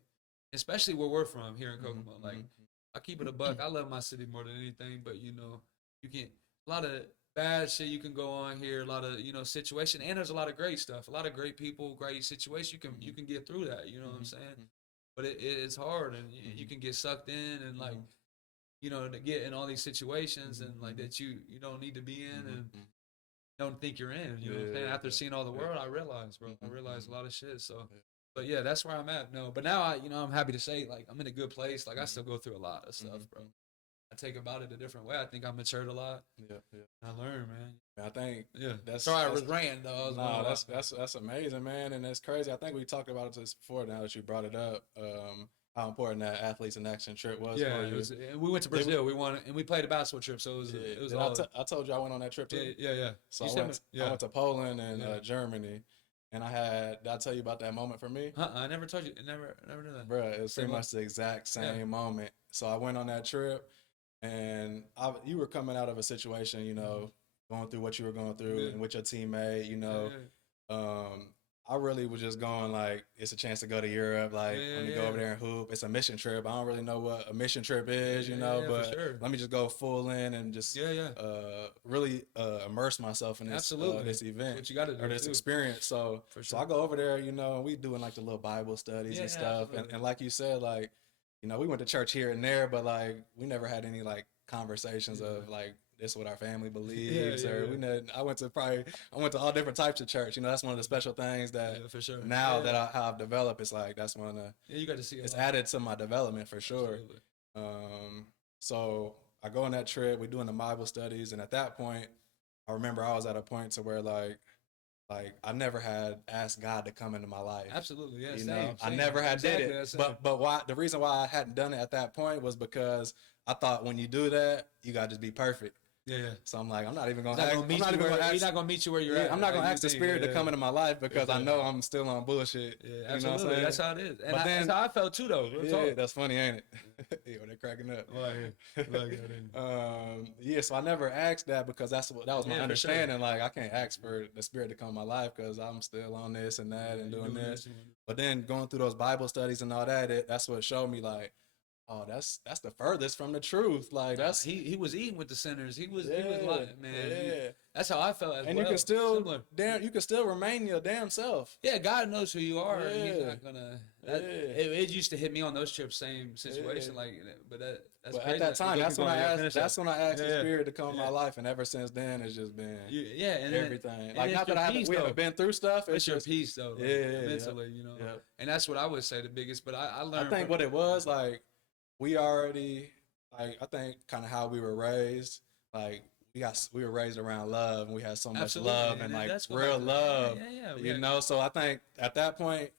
especially where we're from here in Kokomo. Like, I keep it a buck. I love my city more than anything, but you can a lot of bad shit you can go on here, a lot of situation, and there's a lot of great stuff, a lot of great people, great situations. You can get through that. You know what I'm saying? But it's hard, and you can get sucked in, and like to get in all these situations, and like that you don't need to be in, and don't think you're in. You know what I'm saying? After seeing all the world, I realized, bro. I realized a lot of shit. So, but yeah, that's where I'm at. No, but now I'm happy to say, like, I'm in a good place. Like, I still go through a lot of stuff, bro. I take about it a different way. I think I matured a lot. Yeah. I learned, man. I think that's sorry I was ranting though. That's amazing, man, and it's crazy. I think we talked about this before. Now that you brought it up, how important that Athletes in Action trip was for you. And we went to Brazil. We won, and we played a basketball trip. So it was all. I told you I went on that trip too. Yeah. So I went to Poland and Germany, and did I tell you about that moment for me? I never told you. Never knew that. Bro, it was pretty much the exact same moment. So I went on that trip, and you were coming out of a situation, going through what you were going through, and with your teammate, I really was just going like, it's a chance to go to Europe. Like, let me go over there and hoop. It's a mission trip. I don't really know what a mission trip is, but let me just go full in and just really immerse myself in this event, what you got to do, or this experience. So I go over there, and we doing like the little Bible studies and stuff. And like you said, like, we went to church here and there, but like we never had any like conversations of like, this is what our family believes, I went to all different types of church. That's one of the special things that for sure. Now that I've developed, it's like that's one of the you got to see it's added to my development for sure. So I go on that trip, we're doing the Bible studies, and at that point, I remember I was at a point to where like I never had asked God to come into my life. Absolutely, yeah. Same. I never had did it, but why? The reason why I hadn't done it at that point was because I thought when you do that, you gotta just be perfect. Yeah. So I'm like, I'm not even gonna ask. He's not gonna meet you where you're at. I'm not gonna ask the Spirit to come into my life because I know I'm still on bullshit. Yeah, absolutely. You know what I'm saying? That's how it is. And that's how I felt too, though. That's funny, ain't it? They're cracking up. So I never asked that because that was my understanding. Sure. Like, I can't ask for the Spirit to come in my life because I'm still on this and that and doing this. But then going through those Bible studies and all that, that's what showed me like, oh, that's the furthest from the truth. Like, that's he was eating with the sinners. He was like, man. That's how I felt. And you can still remain your damn self. Yeah, God knows who you are. And he's not gonna. It used to hit me on those trips, same situation. Like, but that's crazy. At that time, that's when I asked the Spirit to come in my life, and ever since then, it's just been and everything. Like, not that we haven't been through stuff. It's your peace though. Mentally, And that's what I would say the biggest. But I learned. I think what it was like. We already, like, I think kind of how we were raised, like, we were raised around love, and we had so much love and like real love, So I think at that point,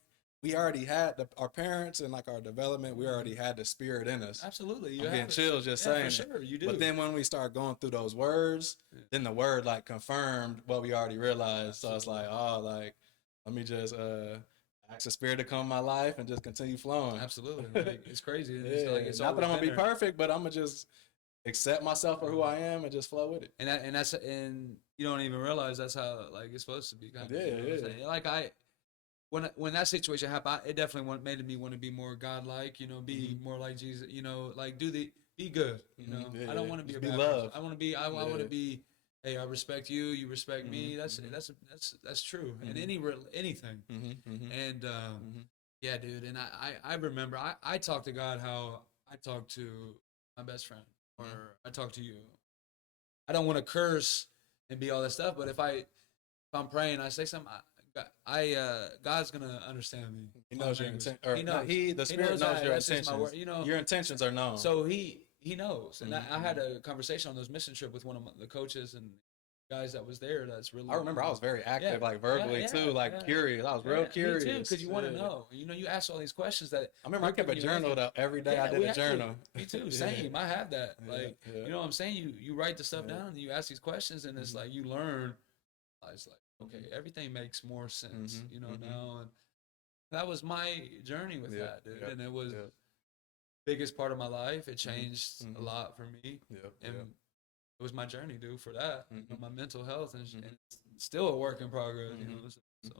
we already had our parents and like our development, we already had the Spirit in us. Absolutely. I'm getting chills just saying for sure, you do. But then when we start going through those words, then the word like confirmed what we already realized. So it's like, oh, like, let me just, ask the Spirit to come in my life and just continue flowing. Absolutely. Like, it's crazy. It's not that I'm going to be perfect, but I'm going to just accept myself for who I am and just flow with it. And you don't even realize that's how like it's supposed to be. Kind of. Like when that situation happened, it definitely made me want to be more God-like, be more like Jesus, like be good, I don't want to be a bad person. I want to be hey, I respect you. You respect me. That's true. And anything. And yeah, dude. And I remember I talked to God how I talk to my best friend, or I talk to you. I don't want to curse and be all that stuff, but if I'm praying, I say something. God's gonna understand me. He knows your intent. The Spirit knows your intentions. Your intentions are known. So he knows. And I had a conversation on those mission trip with one of the coaches and guys that was there. That's really. I remember I was very active, like verbally too, like curious. I was real curious. Me too, because you want to know. You ask all these questions that. I remember I kept a journal every day. I did a journal. Me too. Same. I have that. Like, you know what I'm saying? You write the stuff down and you ask these questions, and it's like you learn. It's like, okay, everything makes more sense, now. And that was my journey with that, dude. And it was biggest part of my life. It changed a lot for me. And was my journey, dude, for that. Mm-hmm. My mental health, and Mm-hmm. it's still a work in progress, Mm-hmm. So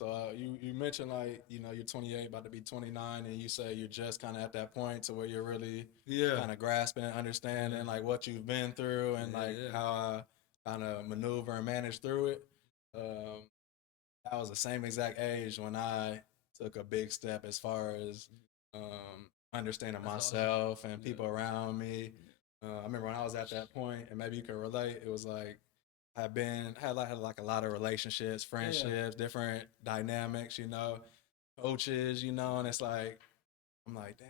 So you mentioned like you're 28, about to be 29, and you say you're just kind of at that point to where you're really yeah, kind of grasping and understanding like what you've been through and like yeah. how I kind of maneuver and manage through it. Um, I was the same exact age when I took a big step as far as understanding That's myself awesome. and people around me. I remember when I was at that point, and maybe you can relate. It was like had like a lot of relationships, friendships, different dynamics, coaches, and it's like I'm like, damn,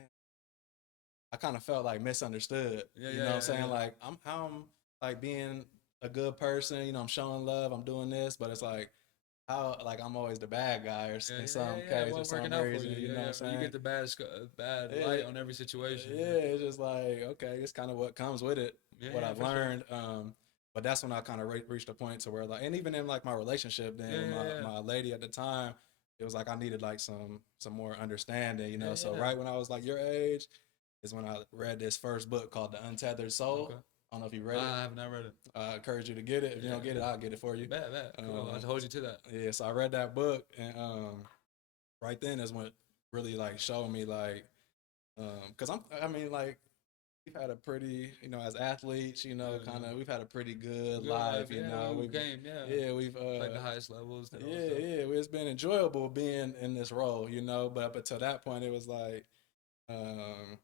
I kind of felt like misunderstood. You know what I'm saying? Like I'm like being a good person, I'm showing love, I'm doing this, but it's like how like I'm always the bad guy or in some case or Well, some working out for reason, you. you know what I'm But you saying? get the bad light on every situation. Yeah, it's just like, okay, it's kind of what comes with it, what I've For sure. learned. But that's when I kind of reached a point to where like, and even in like my relationship then with my lady at the time, it was like I needed like some more understanding, So right when I was like your age is when I read this first book called The Untethered Soul. Okay. I don't know if you read it. I have not read it. I encourage you to get it. If you don't get it, I'll get it for you. Bad. Cool. I'll hold you to that. Yeah, so I read that book, and right then is when really like showed me like, because I mean like we've had a pretty, as athletes, kind of we've had a pretty good life, We've we've played the highest levels. It's been enjoyable being in this role, but to that point it was like, um,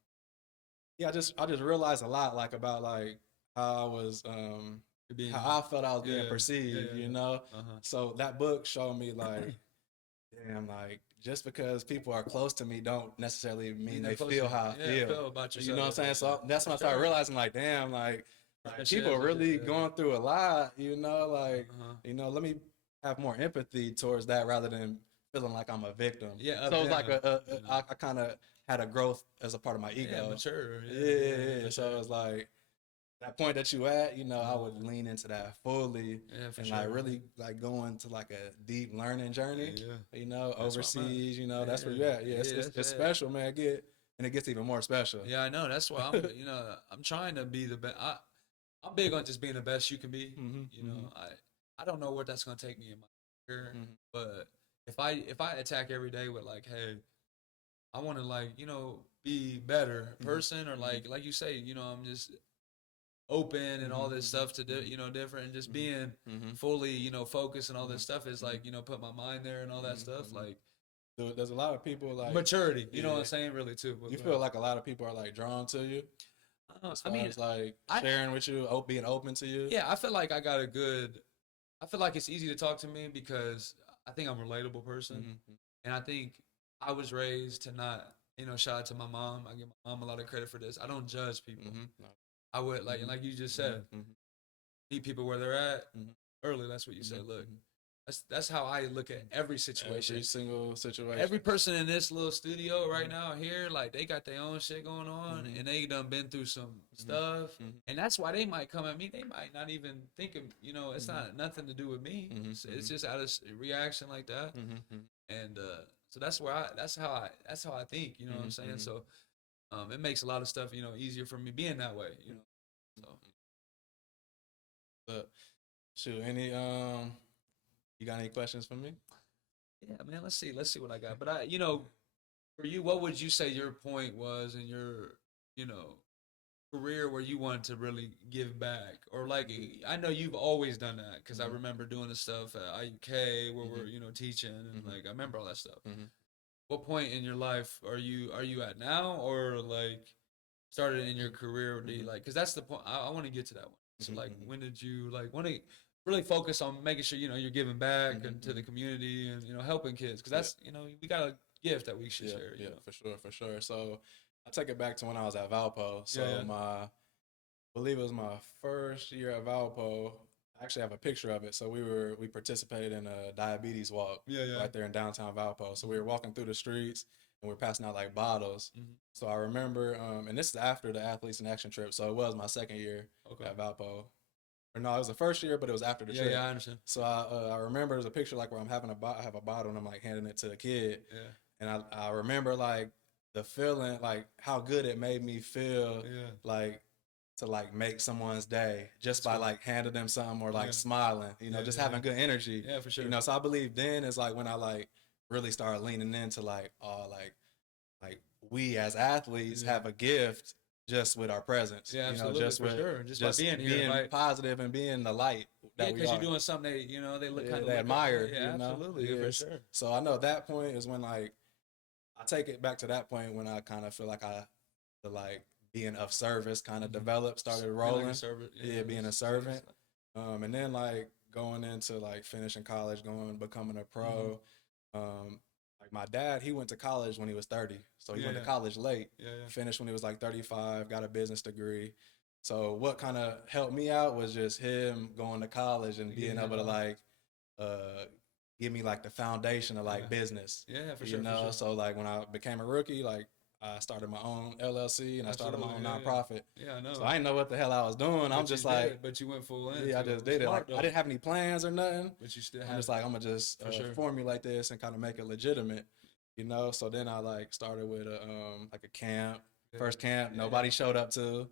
I just realized a lot like about like how I was, how I felt I was being perceived, So that book showed me like, damn, like just because people are close to me don't necessarily mean they feel how I feel. About yourself. You know what I'm saying? So that's when I started realizing like, damn, like people are really going through a lot, let me have more empathy towards that rather than feeling like I'm a victim. Yeah. So it's like I kind of had a growth as a part of my ego. Yeah, mature. Yeah. So it's like that point that you at, I would lean into that fully and like really like go into like a deep learning journey, overseas, that's where you at. Yeah, it's special, man. And it gets even more special. Yeah, I know. That's why I'm, I'm trying to be the best. I'm big on just being the best you can be. I don't know what that's gonna take me in my career, but if I attack every day with like, hey, I want to like, be better person or like you say, I'm just open and all this stuff to do, different and just being fully, focused and all this stuff is like, put my mind there and all that stuff. Like there's a lot of people like maturity, you know what I'm saying? Really too. You feel like a lot of people are like drawn to you. As far as like sharing with you, being open to you. Yeah, I feel like I feel like it's easy to talk to me because I think I'm a relatable person. And I think I was raised to not, shout out to my mom. I give my mom a lot of credit for this. I don't judge people. I would like you just said, meet people where they're at early. That's what you said. Look, that's how I look at every situation. Every single situation. Every person in this little studio right now here, like they got their own shit going on, and they done been through some stuff, and that's why they might come at me. They might not even think of, it's not nothing to do with me. It's just out of reaction like that, and so that's how I think. You know what I'm saying? So it makes a lot of stuff easier for me being that way. So. But shoot, you got any questions for me? Yeah, man. Let's see what I got. But for you, what would you say your point was in your, career where you wanted to really give back? Or like, I know you've always done that because I remember doing the stuff at IUK where we're, teaching and like I remember all that stuff. What point in your life are you at now, or like started in your career? Do you like, because that's the point. I want to get to that one. So like, when did you like want to really focus on making sure you're giving back and to the community and helping kids, because that's we got a gift that we should share. For sure. So I take it back to when I was at Valpo. So I believe it was my first year at Valpo. I actually have a picture of it. So we participated in a diabetes walk right there in downtown Valpo. So we were walking through the streets and we were passing out like bottles. So I remember, and this is after the Athletes in Action trip. So it was my second year at Valpo. Or no, it was the first year, but it was after the trip. Yeah, I understand. So I remember there's a picture like where I have a bottle and I'm like handing it to a kid. Yeah. And I remember like the feeling, like how good it made me feel. Yeah. Like to like make someone's day just That's by cool. like handing them something or like Yeah. smiling, Yeah, just yeah, having yeah. good energy. Yeah, for sure. So I believe then is like when I like really started leaning into like, oh, like we as athletes Yeah. have a gift just with our presence. Yeah, You know, absolutely, just for with sure. Just by being here, being right? positive and being the light Yeah, that we because you're are. doing something they look Yeah, kind of they look up. admire, Yeah, absolutely, yeah, for Yes. sure. So I know at that point is when like I take it back to that point when I kind of feel like the like being of service kind of developed, started Being rolling. like a servant. Yeah, being a servant. And then like going into like finishing college, becoming a pro. Like my dad, he went to college when he was 30. So he Yeah, went to yeah. college late, Yeah, yeah. finished when he was like 35, got a business degree. So what kind of helped me out was just him going to college and being able to like uh give me like the foundation of like Yeah. business. Yeah, for sure, for sure. So like when I became a rookie, like I started my own LLC and I started my own Absolutely, yeah, nonprofit. Yeah, I know. So I didn't know what the hell I was doing. I'm But you just like, did, but you went full in. yeah, I just did it. Like Smart, I didn't have any plans or nothing. But you still I'm have just like, I'm gonna just For sure. formulate this and kind of make it legitimate, So then I like started with a like a camp. First camp, nobody showed up to.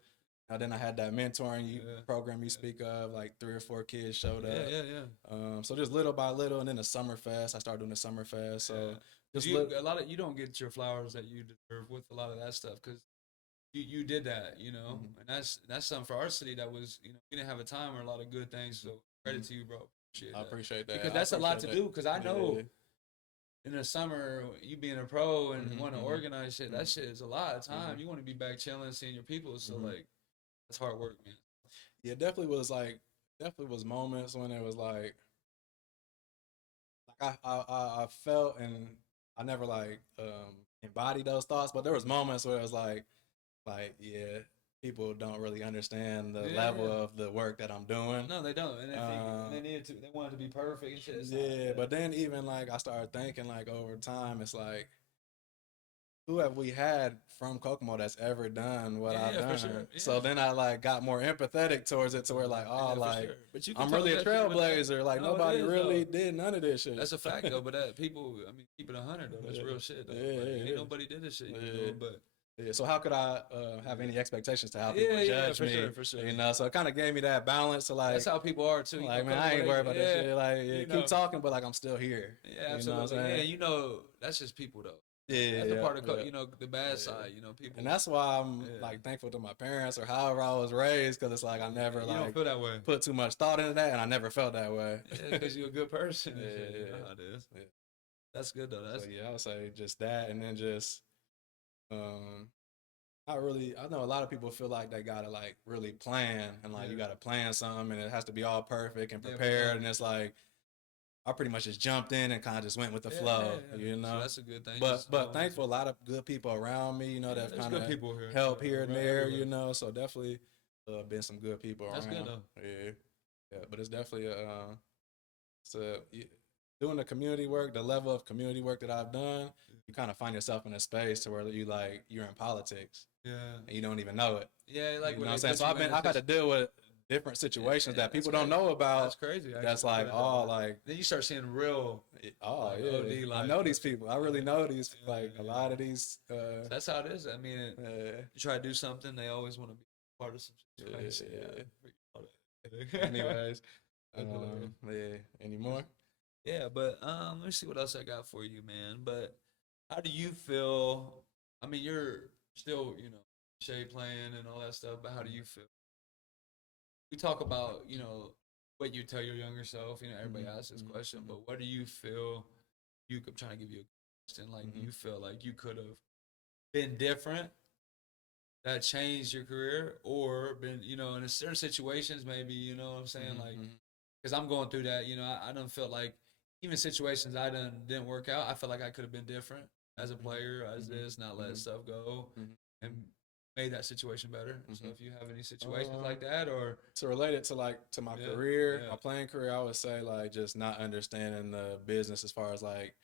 And then I had that mentoring program you speak of, like 3 or 4 kids showed up. Yeah. So just little by little, and then the summer fest, I started doing the summer fest. So just a lot of you don't get your flowers that you deserve with a lot of that stuff because you did that, and that's something for our city that was, we didn't have a time or a lot of good things. So credit to you, bro. I appreciate that Because that's a lot to do. Because I know Yeah. in the summer, you being a pro and want to organize shit, that shit is a lot of time. You want to be back chilling, seeing your people. So like, that's hard work, man. Yeah, definitely was moments when it was like I felt and I never like embodied those thoughts, but there was moments where it was like yeah, people don't really understand the level of the work that I'm doing. No, they don't, and they want it to be perfect and shit. Yeah, but then even like I started thinking like over time, it's like who have we had from Kokomo that's ever done what I've done? For sure. Yeah. So then I like got more empathetic towards it to where like, oh, like but you I'm really a trailblazer. Like nobody really did none of this shit. That's a fact though. But people, I mean, keep it 100 though. That's real shit though. Ain't nobody did this shit you doing, but. Yeah, so how could I have any expectations to how people judge me? For sure. So it kind of gave me that balance to like. That's how people are too. Like, man, I ain't worried about this shit. Like, keep talking, but like I'm still here. Yeah, absolutely. That's just people though. Yeah, that's the part of the bad side. People, and that's why I'm like thankful to my parents or however I was raised, because it's like I never you don't feel that way. Put too much thought into that, and I never felt that way. Yeah, because you're a good person. Yeah, you know how it is. Yeah. That's good though. That's I would say just that, and then just I know a lot of people feel like they gotta like really plan and like you gotta plan something and it has to be all perfect and prepared, and it's like I pretty much just jumped in and kind of just went with the flow, So that's a good thing. But thankful a lot of good people around me, that kind of help here and there, So definitely been some good people around. That's good though. Yeah, but it's definitely doing the community work, the level of community work that I've done, you kind of find yourself in a space to where you're in politics. Yeah. And you don't even know it. Yeah, like you know what I'm saying. So I've had to deal with different situations that people don't know about. That's crazy. Actually. That's like like then you start seeing real. OD, I know these people. I really know these. A lot of these. That's how it is. I mean, you try to do something, they always want to be part of some. Anyways, any more? Yeah, but let me see what else I got for you, man. But how do you feel? I mean, you're still, Shay playing and all that stuff, but how do you feel? We talk about, what you tell your younger self. Everybody asks this question, but what do you feel? I'm trying to give you a question. Like, do you feel like you could have been different? That changed your career, or been, in certain situations, maybe, you know what I'm saying? Like, because I'm going through that, I don't feel like even situations I didn't work out, I feel like I could have been different as a player, as this, not let stuff go, and made that situation better. So if you have any situations like that, or to relate it to my career, my playing career, I would say like just not understanding the business as far as like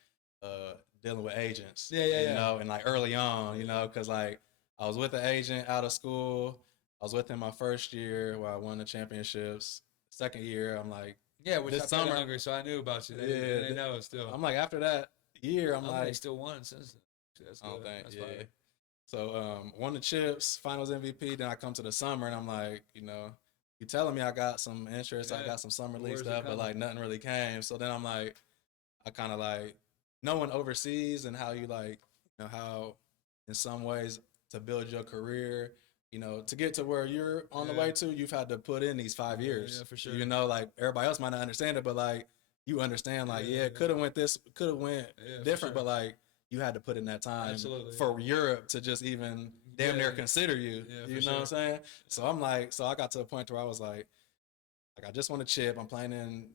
dealing with agents, and like early on, because like I was with an agent out of school. I was with him my first year where I won the championships. Second year, I'm like, which this summer, hungry, so I knew about you. They know still. I'm like, after that year, I'm like, they still won since then. That's good. I don't think, That's fire. So won the chips, finals MVP. Then I come to the summer and I'm like, you telling me I got some interest, I Yeah. got some summer league Where's it stuff, but coming? like nothing really came. So then I'm like, I kind of like knowing overseas and how you like, how in some ways to build your career, to get to where you're on the Yeah. way to, you've had to put in these 5 years. Yeah, for sure. Like everybody else might not understand it, but like you understand, like, it could have went different, but like you had to put in that time for Europe to just even damn near consider you. You know what I'm saying? So I'm like, so I got to a point where I was like I just want a chip. I'm playing in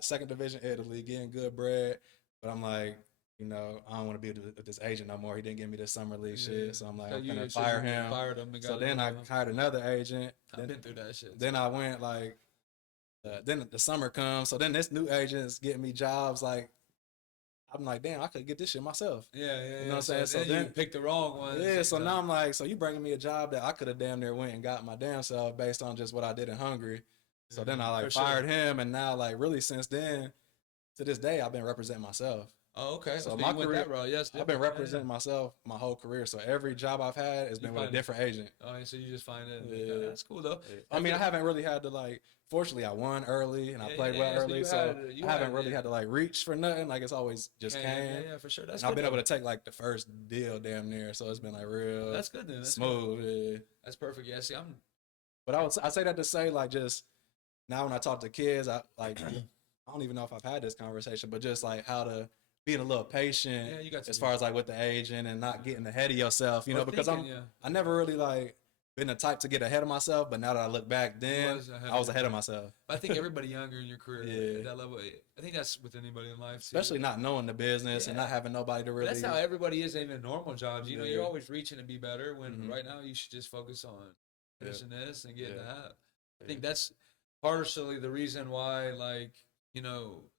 second division Italy, getting good bread, but I'm like, I don't want to be with this agent no more. He didn't give me this summer league shit, so I'm like, I'm gonna fire him. So then I hired another agent. I've been through that shit. Then I went like, then the summer comes. So then this new agent's getting me jobs. Like, I'm like, damn, I could get this shit myself. Yeah. You know what I'm saying? So then you picked the wrong one. Yeah. So now I'm like, so you bringing me a job that I could have damn near went and got my damn self based on just what I did in Hungary. So then I like fired him, and now like really since then to this day I've been representing myself. Oh, okay. So my career, yes, I've been representing myself my whole career. So every job I've had has been with a different agent. Oh, so you just find it. Yeah, that's cool though. Yeah. I mean, I haven't really had to like. Fortunately, I won early and I played well early, so I haven't really had to like reach for nothing. Like it's always just came. Yeah, for sure. That's and I've been able to take like the first deal damn near, so it's been like real. That's good then. That's smooth. Good. Yeah. That's perfect. Yeah. See, But I say that to say like just now when I talk to kids, I like I don't even know if I've had this conversation, but just like how to being a little patient as far as like with the agent and not getting ahead of yourself, because I never really like been the type to get ahead of myself, but now that I look back then, I was ahead of myself. But I think everybody younger in your career at that level, I think that's with anybody in life too. Especially not knowing the business and not having nobody to really. But that's how everybody is even in normal jobs. You're always reaching to be better when right now you should just focus on finishing this and getting that. I think that's partially the reason why, like,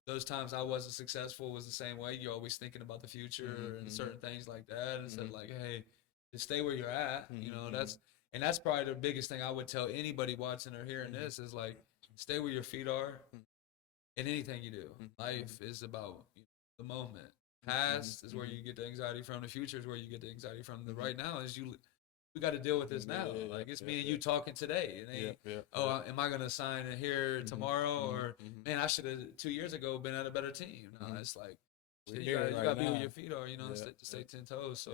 those times I wasn't successful was the same way. You're always thinking about the future and certain things like that. Instead of like, hey, just stay where you're at. That's probably the biggest thing I would tell anybody watching or hearing this is like, stay where your feet are in anything you do. Life is about the moment. Past is where you get the anxiety from. The future is where you get the anxiety from. The right now is we got to deal with this now. Like it's me and you talking today. And am I gonna sign it here tomorrow? Or man, I should have 2 years ago been at a better team. No, it's like you gotta be where your feet are. Stay 10 toes. So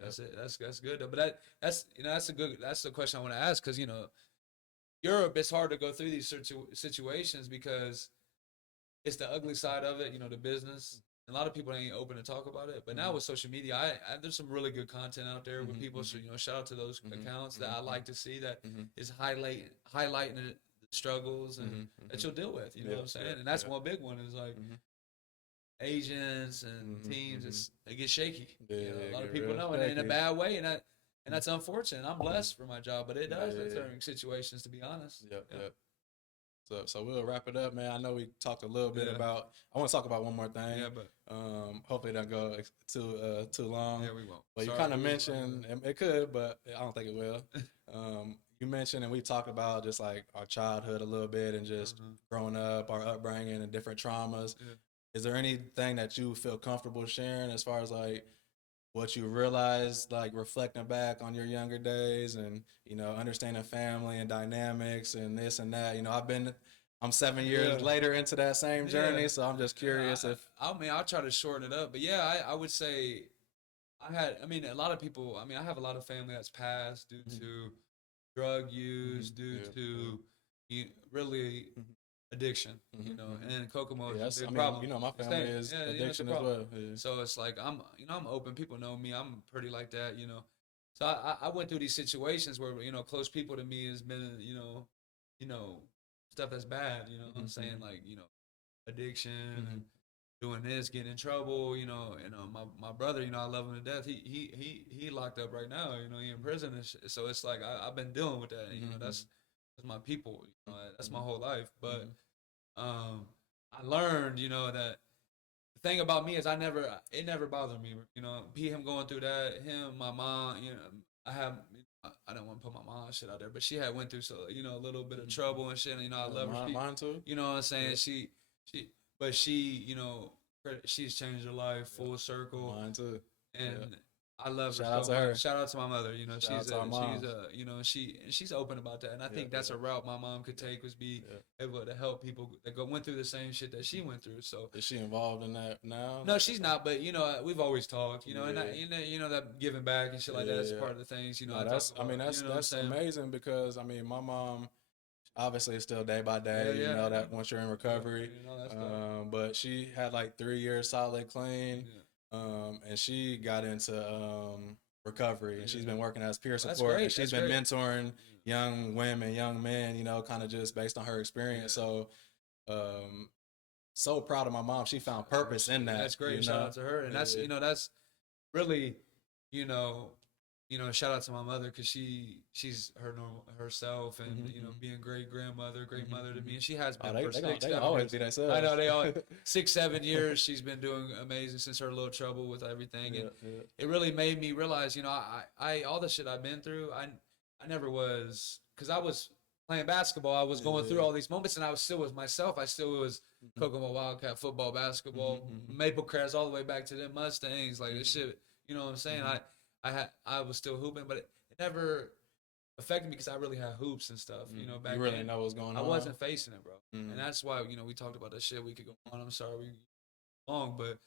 that's it. That's good. Though. But that's that's the question I want to ask because Europe, it's hard to go through these situations because it's the ugly side of it. The business. A lot of people ain't open to talk about it, but now with social media, there's some really good content out there with people. So shout out to those accounts that I like to see that is highlighting the struggles and that you'll deal with. You know what I'm saying? And that's one big one is like agents and teams. It gets shaky. A lot of people know, and in a bad way, and that's unfortunate. I'm blessed for my job, but it does in certain situations, to be honest. So we'll wrap it up, man. I know we talked a little bit about. I want to talk about one more thing. Yeah, but hopefully it doesn't go too long. Yeah, we won't. But you kind of mentioned it could, but I don't think it will. You mentioned and we talked about just like our childhood a little bit and just growing up, our upbringing and different traumas. Yeah. Is there anything that you feel comfortable sharing as far as like what you realized, like reflecting back on your younger days and, understanding family and dynamics and this and that? I'm 7 years later into that same journey, so I'm just curious I'll try to shorten it up. But I would say a lot of people, I have a lot of family that's passed due to drug use, due to really addiction, and Kokomo is a big problem. My family is addiction as well. Yeah. So it's like I'm open. People know me. I'm pretty like that, So I went through these situations where close people to me has been stuff that's bad. I'm saying like addiction and doing this, getting in trouble. My brother. I love him to death. He locked up right now. He in prison. And so it's like I've been dealing with that. That's my people. That's my whole life. But I learned, that the thing about me is it never bothered me, him going through that, my mom, I don't want to put my mom shit out there, but she had went through a little bit of trouble and shit, and I love her. Mine too. You know what I'm saying? Yeah. She's changed her life full circle. Mine too. And I love her Shout out so to her. much. Shout out to my mother. You know, Shout out she's to our moms. she's open about that, and I think that's a route my mom could take, was be able to help people that went through the same shit that she went through. So Is she involved in that now? no, she's not, but we've always talked, and Yeah. that giving back and shit like that is Yeah. part of the things, No, I talk about. that's amazing, because I mean, my mom, obviously it's still day by day, Yeah, yeah. that once you're in recovery. That's dope. But she had like 3 years solid clean. Yeah. And she got into recovery, and she's been working as peer That's support. great. And she's That's been great. mentoring young women, young men, kind of just based on her experience. So, so proud of my mom. She found purpose in that. That's great. Shout out to her, and that's that's really, shout out to my mother, because she's her normal herself, and being great grandmother, great mother to me, and she has been for 6, 7 always years. be themselves. I know they all 6, 7 years. She's been doing amazing since her little trouble with everything, and it really made me realize, I all the shit I've been through, I never was, because I was playing basketball, I was going through all these moments, and I was still was myself. I still was Kokomo Wildcat football, basketball, Maple Crest, all the way back to the Mustangs, like this shit. You know what I'm saying? I was still hooping, but it never affected me, because I really had hoops and stuff. Back you really then, know what's going on. I wasn't facing it, bro, and that's why we talked about that shit. We could go on. I'm sorry we long, but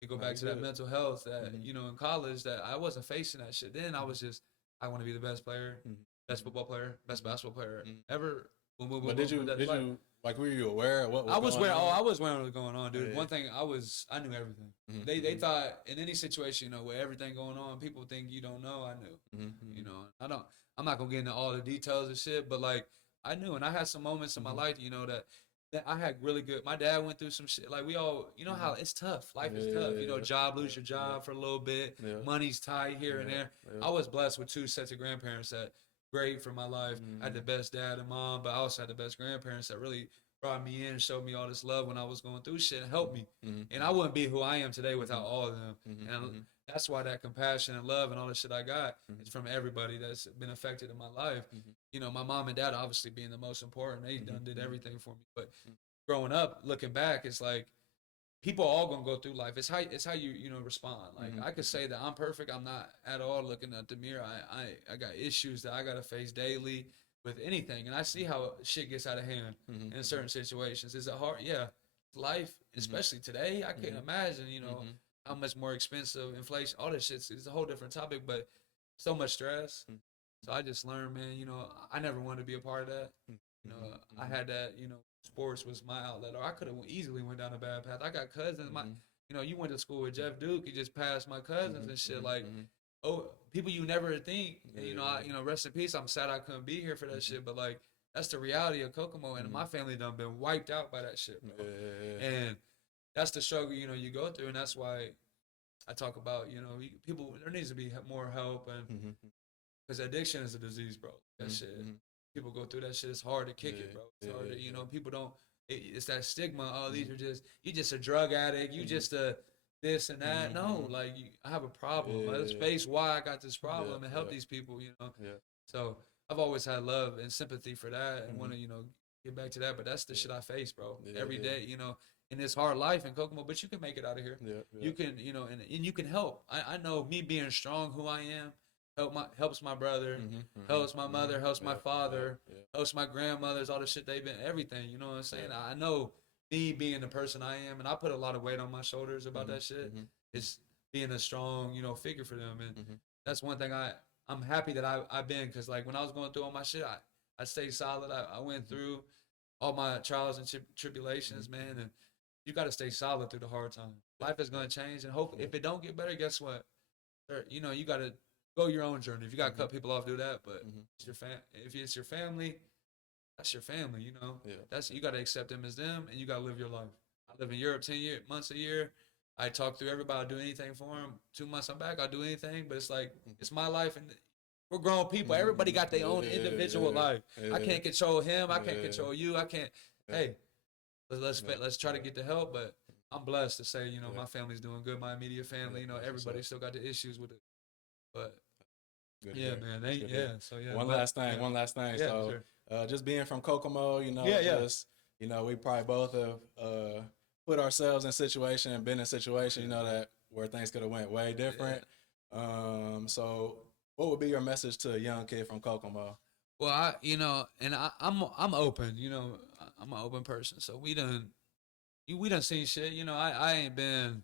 we go back to that mental health that in college, that I wasn't facing that shit. Then I was just, I want to be the best player, best football player, best basketball player ever. But did you like, were you aware of what was I was going aware. on? I was aware of what was going on, dude. Yeah. One thing, I knew everything. They thought in any situation, with everything going on, people think you don't know. I knew. I'm not gonna get into all the details of shit, but like, I knew, and I had some moments in my life, that I had really good. My dad went through some shit. Like, we all, how it's tough. Life is tough. Lose your job for a little bit. Money's tight here and there. I was blessed with 2 sets of grandparents that great for my life. I had the best dad and mom, but I also had the best grandparents that really brought me in and showed me all this love when I was going through shit and helped me. And I wouldn't be who I am today without all of them. And that's why that compassion and love and all the shit I got is from everybody that's been affected in my life. My mom and dad obviously being the most important. They did everything for me. But growing up, looking back, it's like, people are all gonna go through life. It's how you respond. Like, I could say that I'm perfect. I'm not at all. Looking at the mirror, I got issues that I gotta face daily with anything, and I see how shit gets out of hand in certain situations. Is it hard? Yeah, life, especially today. I can't imagine. How much more expensive, inflation, all this shit is a whole different topic, but so much stress. So I just learned, man. I never wanted to be a part of that. I had that. Sports was my outlet, or I could have easily went down a bad path. I got cousins. You went to school with Jeff Duke. You just passed my cousins and shit. Like, people you never think. And, rest in peace. I'm sad I couldn't be here for that shit. But like, that's the reality of Kokomo, and my family done been wiped out by that shit, bro. And that's the struggle, you go through, and that's why I talk about, people. There needs to be more help, and because addiction is a disease, bro. That shit. People go through that shit. It's hard to kick it, bro. It's hard to, people don't. It's that stigma. Oh, you just a drug addict. You just a this and that. No, like, I have a problem. Let's face why I got this problem and help these people. So I've always had love and sympathy for that, and want to get back to that. But that's the shit I face, bro. Every day, in this hard life in Kokomo. But you can make it out of here. You can, and you can help. I know me being strong, who I am. Helps my brother, helps my mother, helps my father, helps my grandmothers, all the shit they've been, everything, you know what I'm saying? I know me being the person I am, and I put a lot of weight on my shoulders about that shit, is being a strong, figure for them. And that's one thing I'm happy that I've been, because like, when I was going through all my shit, I stayed solid. I went through all my trials and tribulations, man, and you got to stay solid through the hard time. Life is going to change, and hopefully, if it don't get better, guess what? You got to go your own journey. If you got to cut people off, do that. But it's if it's your family, that's your family, That's, you got to accept them as them, and you got to live your life. I live in Europe 10 months a year. I talk through everybody. I'll do anything for them. 2 months I'm back, I'll do anything. But it's like, it's my life, and we're grown people. Everybody got their own individual life. I can't control him. I can't control you. I can't. Hey, let's try to get the help. But I'm blessed to say, my family's doing good. My immediate family, everybody still got the issues with it. But good man, So yeah. One last thing. Yeah, So, sure. Just being from Kokomo, just we probably both have put ourselves in situation and been in situation, that where things could have went way different. So what would be your message to a young kid from Kokomo? Well, I'm open. I'm an open person. So we done seen shit. I ain't been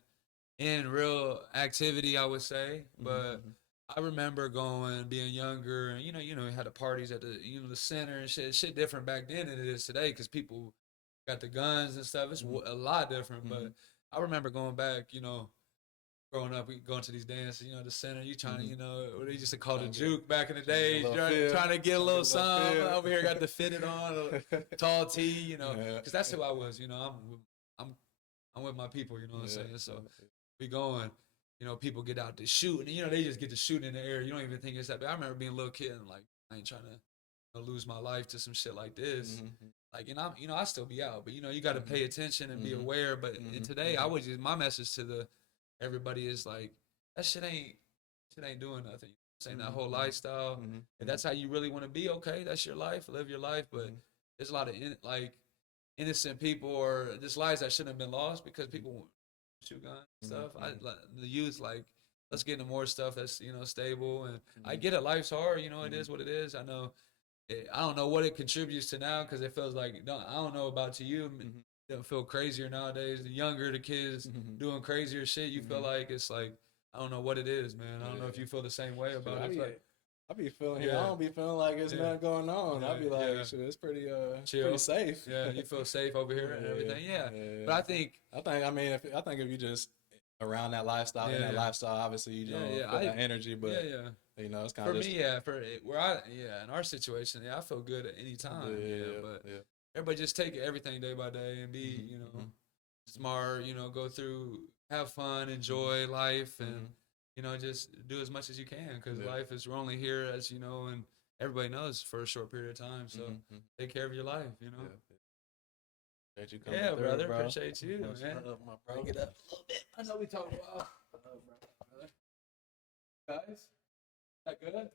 in real activity, I would say, but I remember being younger, and we had the parties at the center and shit. Shit different back then than it is today, because people got the guns and stuff. It's a lot different. But I remember going back, growing up, we going to these dances, the center. You trying to, what they used to call the juke back in the day. Trying to get a little something. Over here, got the fitted on, tall tee, because that's who I was. I'm with my people. You know what I'm saying? So we going. People get out to shoot, and they just get to shoot in the air. You don't even think it's that bad. I remember being a little kid and like, I ain't trying to lose my life to some shit like this. Like, and I still be out, but you got to pay attention and be aware. But and today, I would just, my message to everybody is like, that shit ain't doing nothing. Saying that whole lifestyle, if that's how you really want to be, okay, that's your life, live your life. But there's a lot of innocent people, or just lives that shouldn't have been lost because people shoot guns and stuff. The youth, like, let's get into more stuff that's stable. And I get it, life's hard. It is what it is. I know. I don't know what it contributes to now, because it feels like, I don't know about to you. It don't feel crazier nowadays. The younger the kids doing crazier shit, you feel like it's like, I don't know what it is, man. I don't know if you feel the same way about it. I be feeling I don't be feeling like it's nothing going on. I be like, shit, it's pretty chill, pretty safe. Yeah, you feel safe over here and everything. Yeah. But I think if you just around that lifestyle, in that lifestyle, obviously you feel that energy. But it's kind of for me, in our situation, I feel good at any time. But everybody just take everything day by day and be, smart. Go through, have fun, enjoy life, and just do as much as you can, because life is, we're only here, as and everybody knows, for a short period of time. So take care of your life. Appreciate you coming through, brother. Bro. Appreciate you, man. My bro. Bring it up a little bit. I know we talked about. Guys, is that good?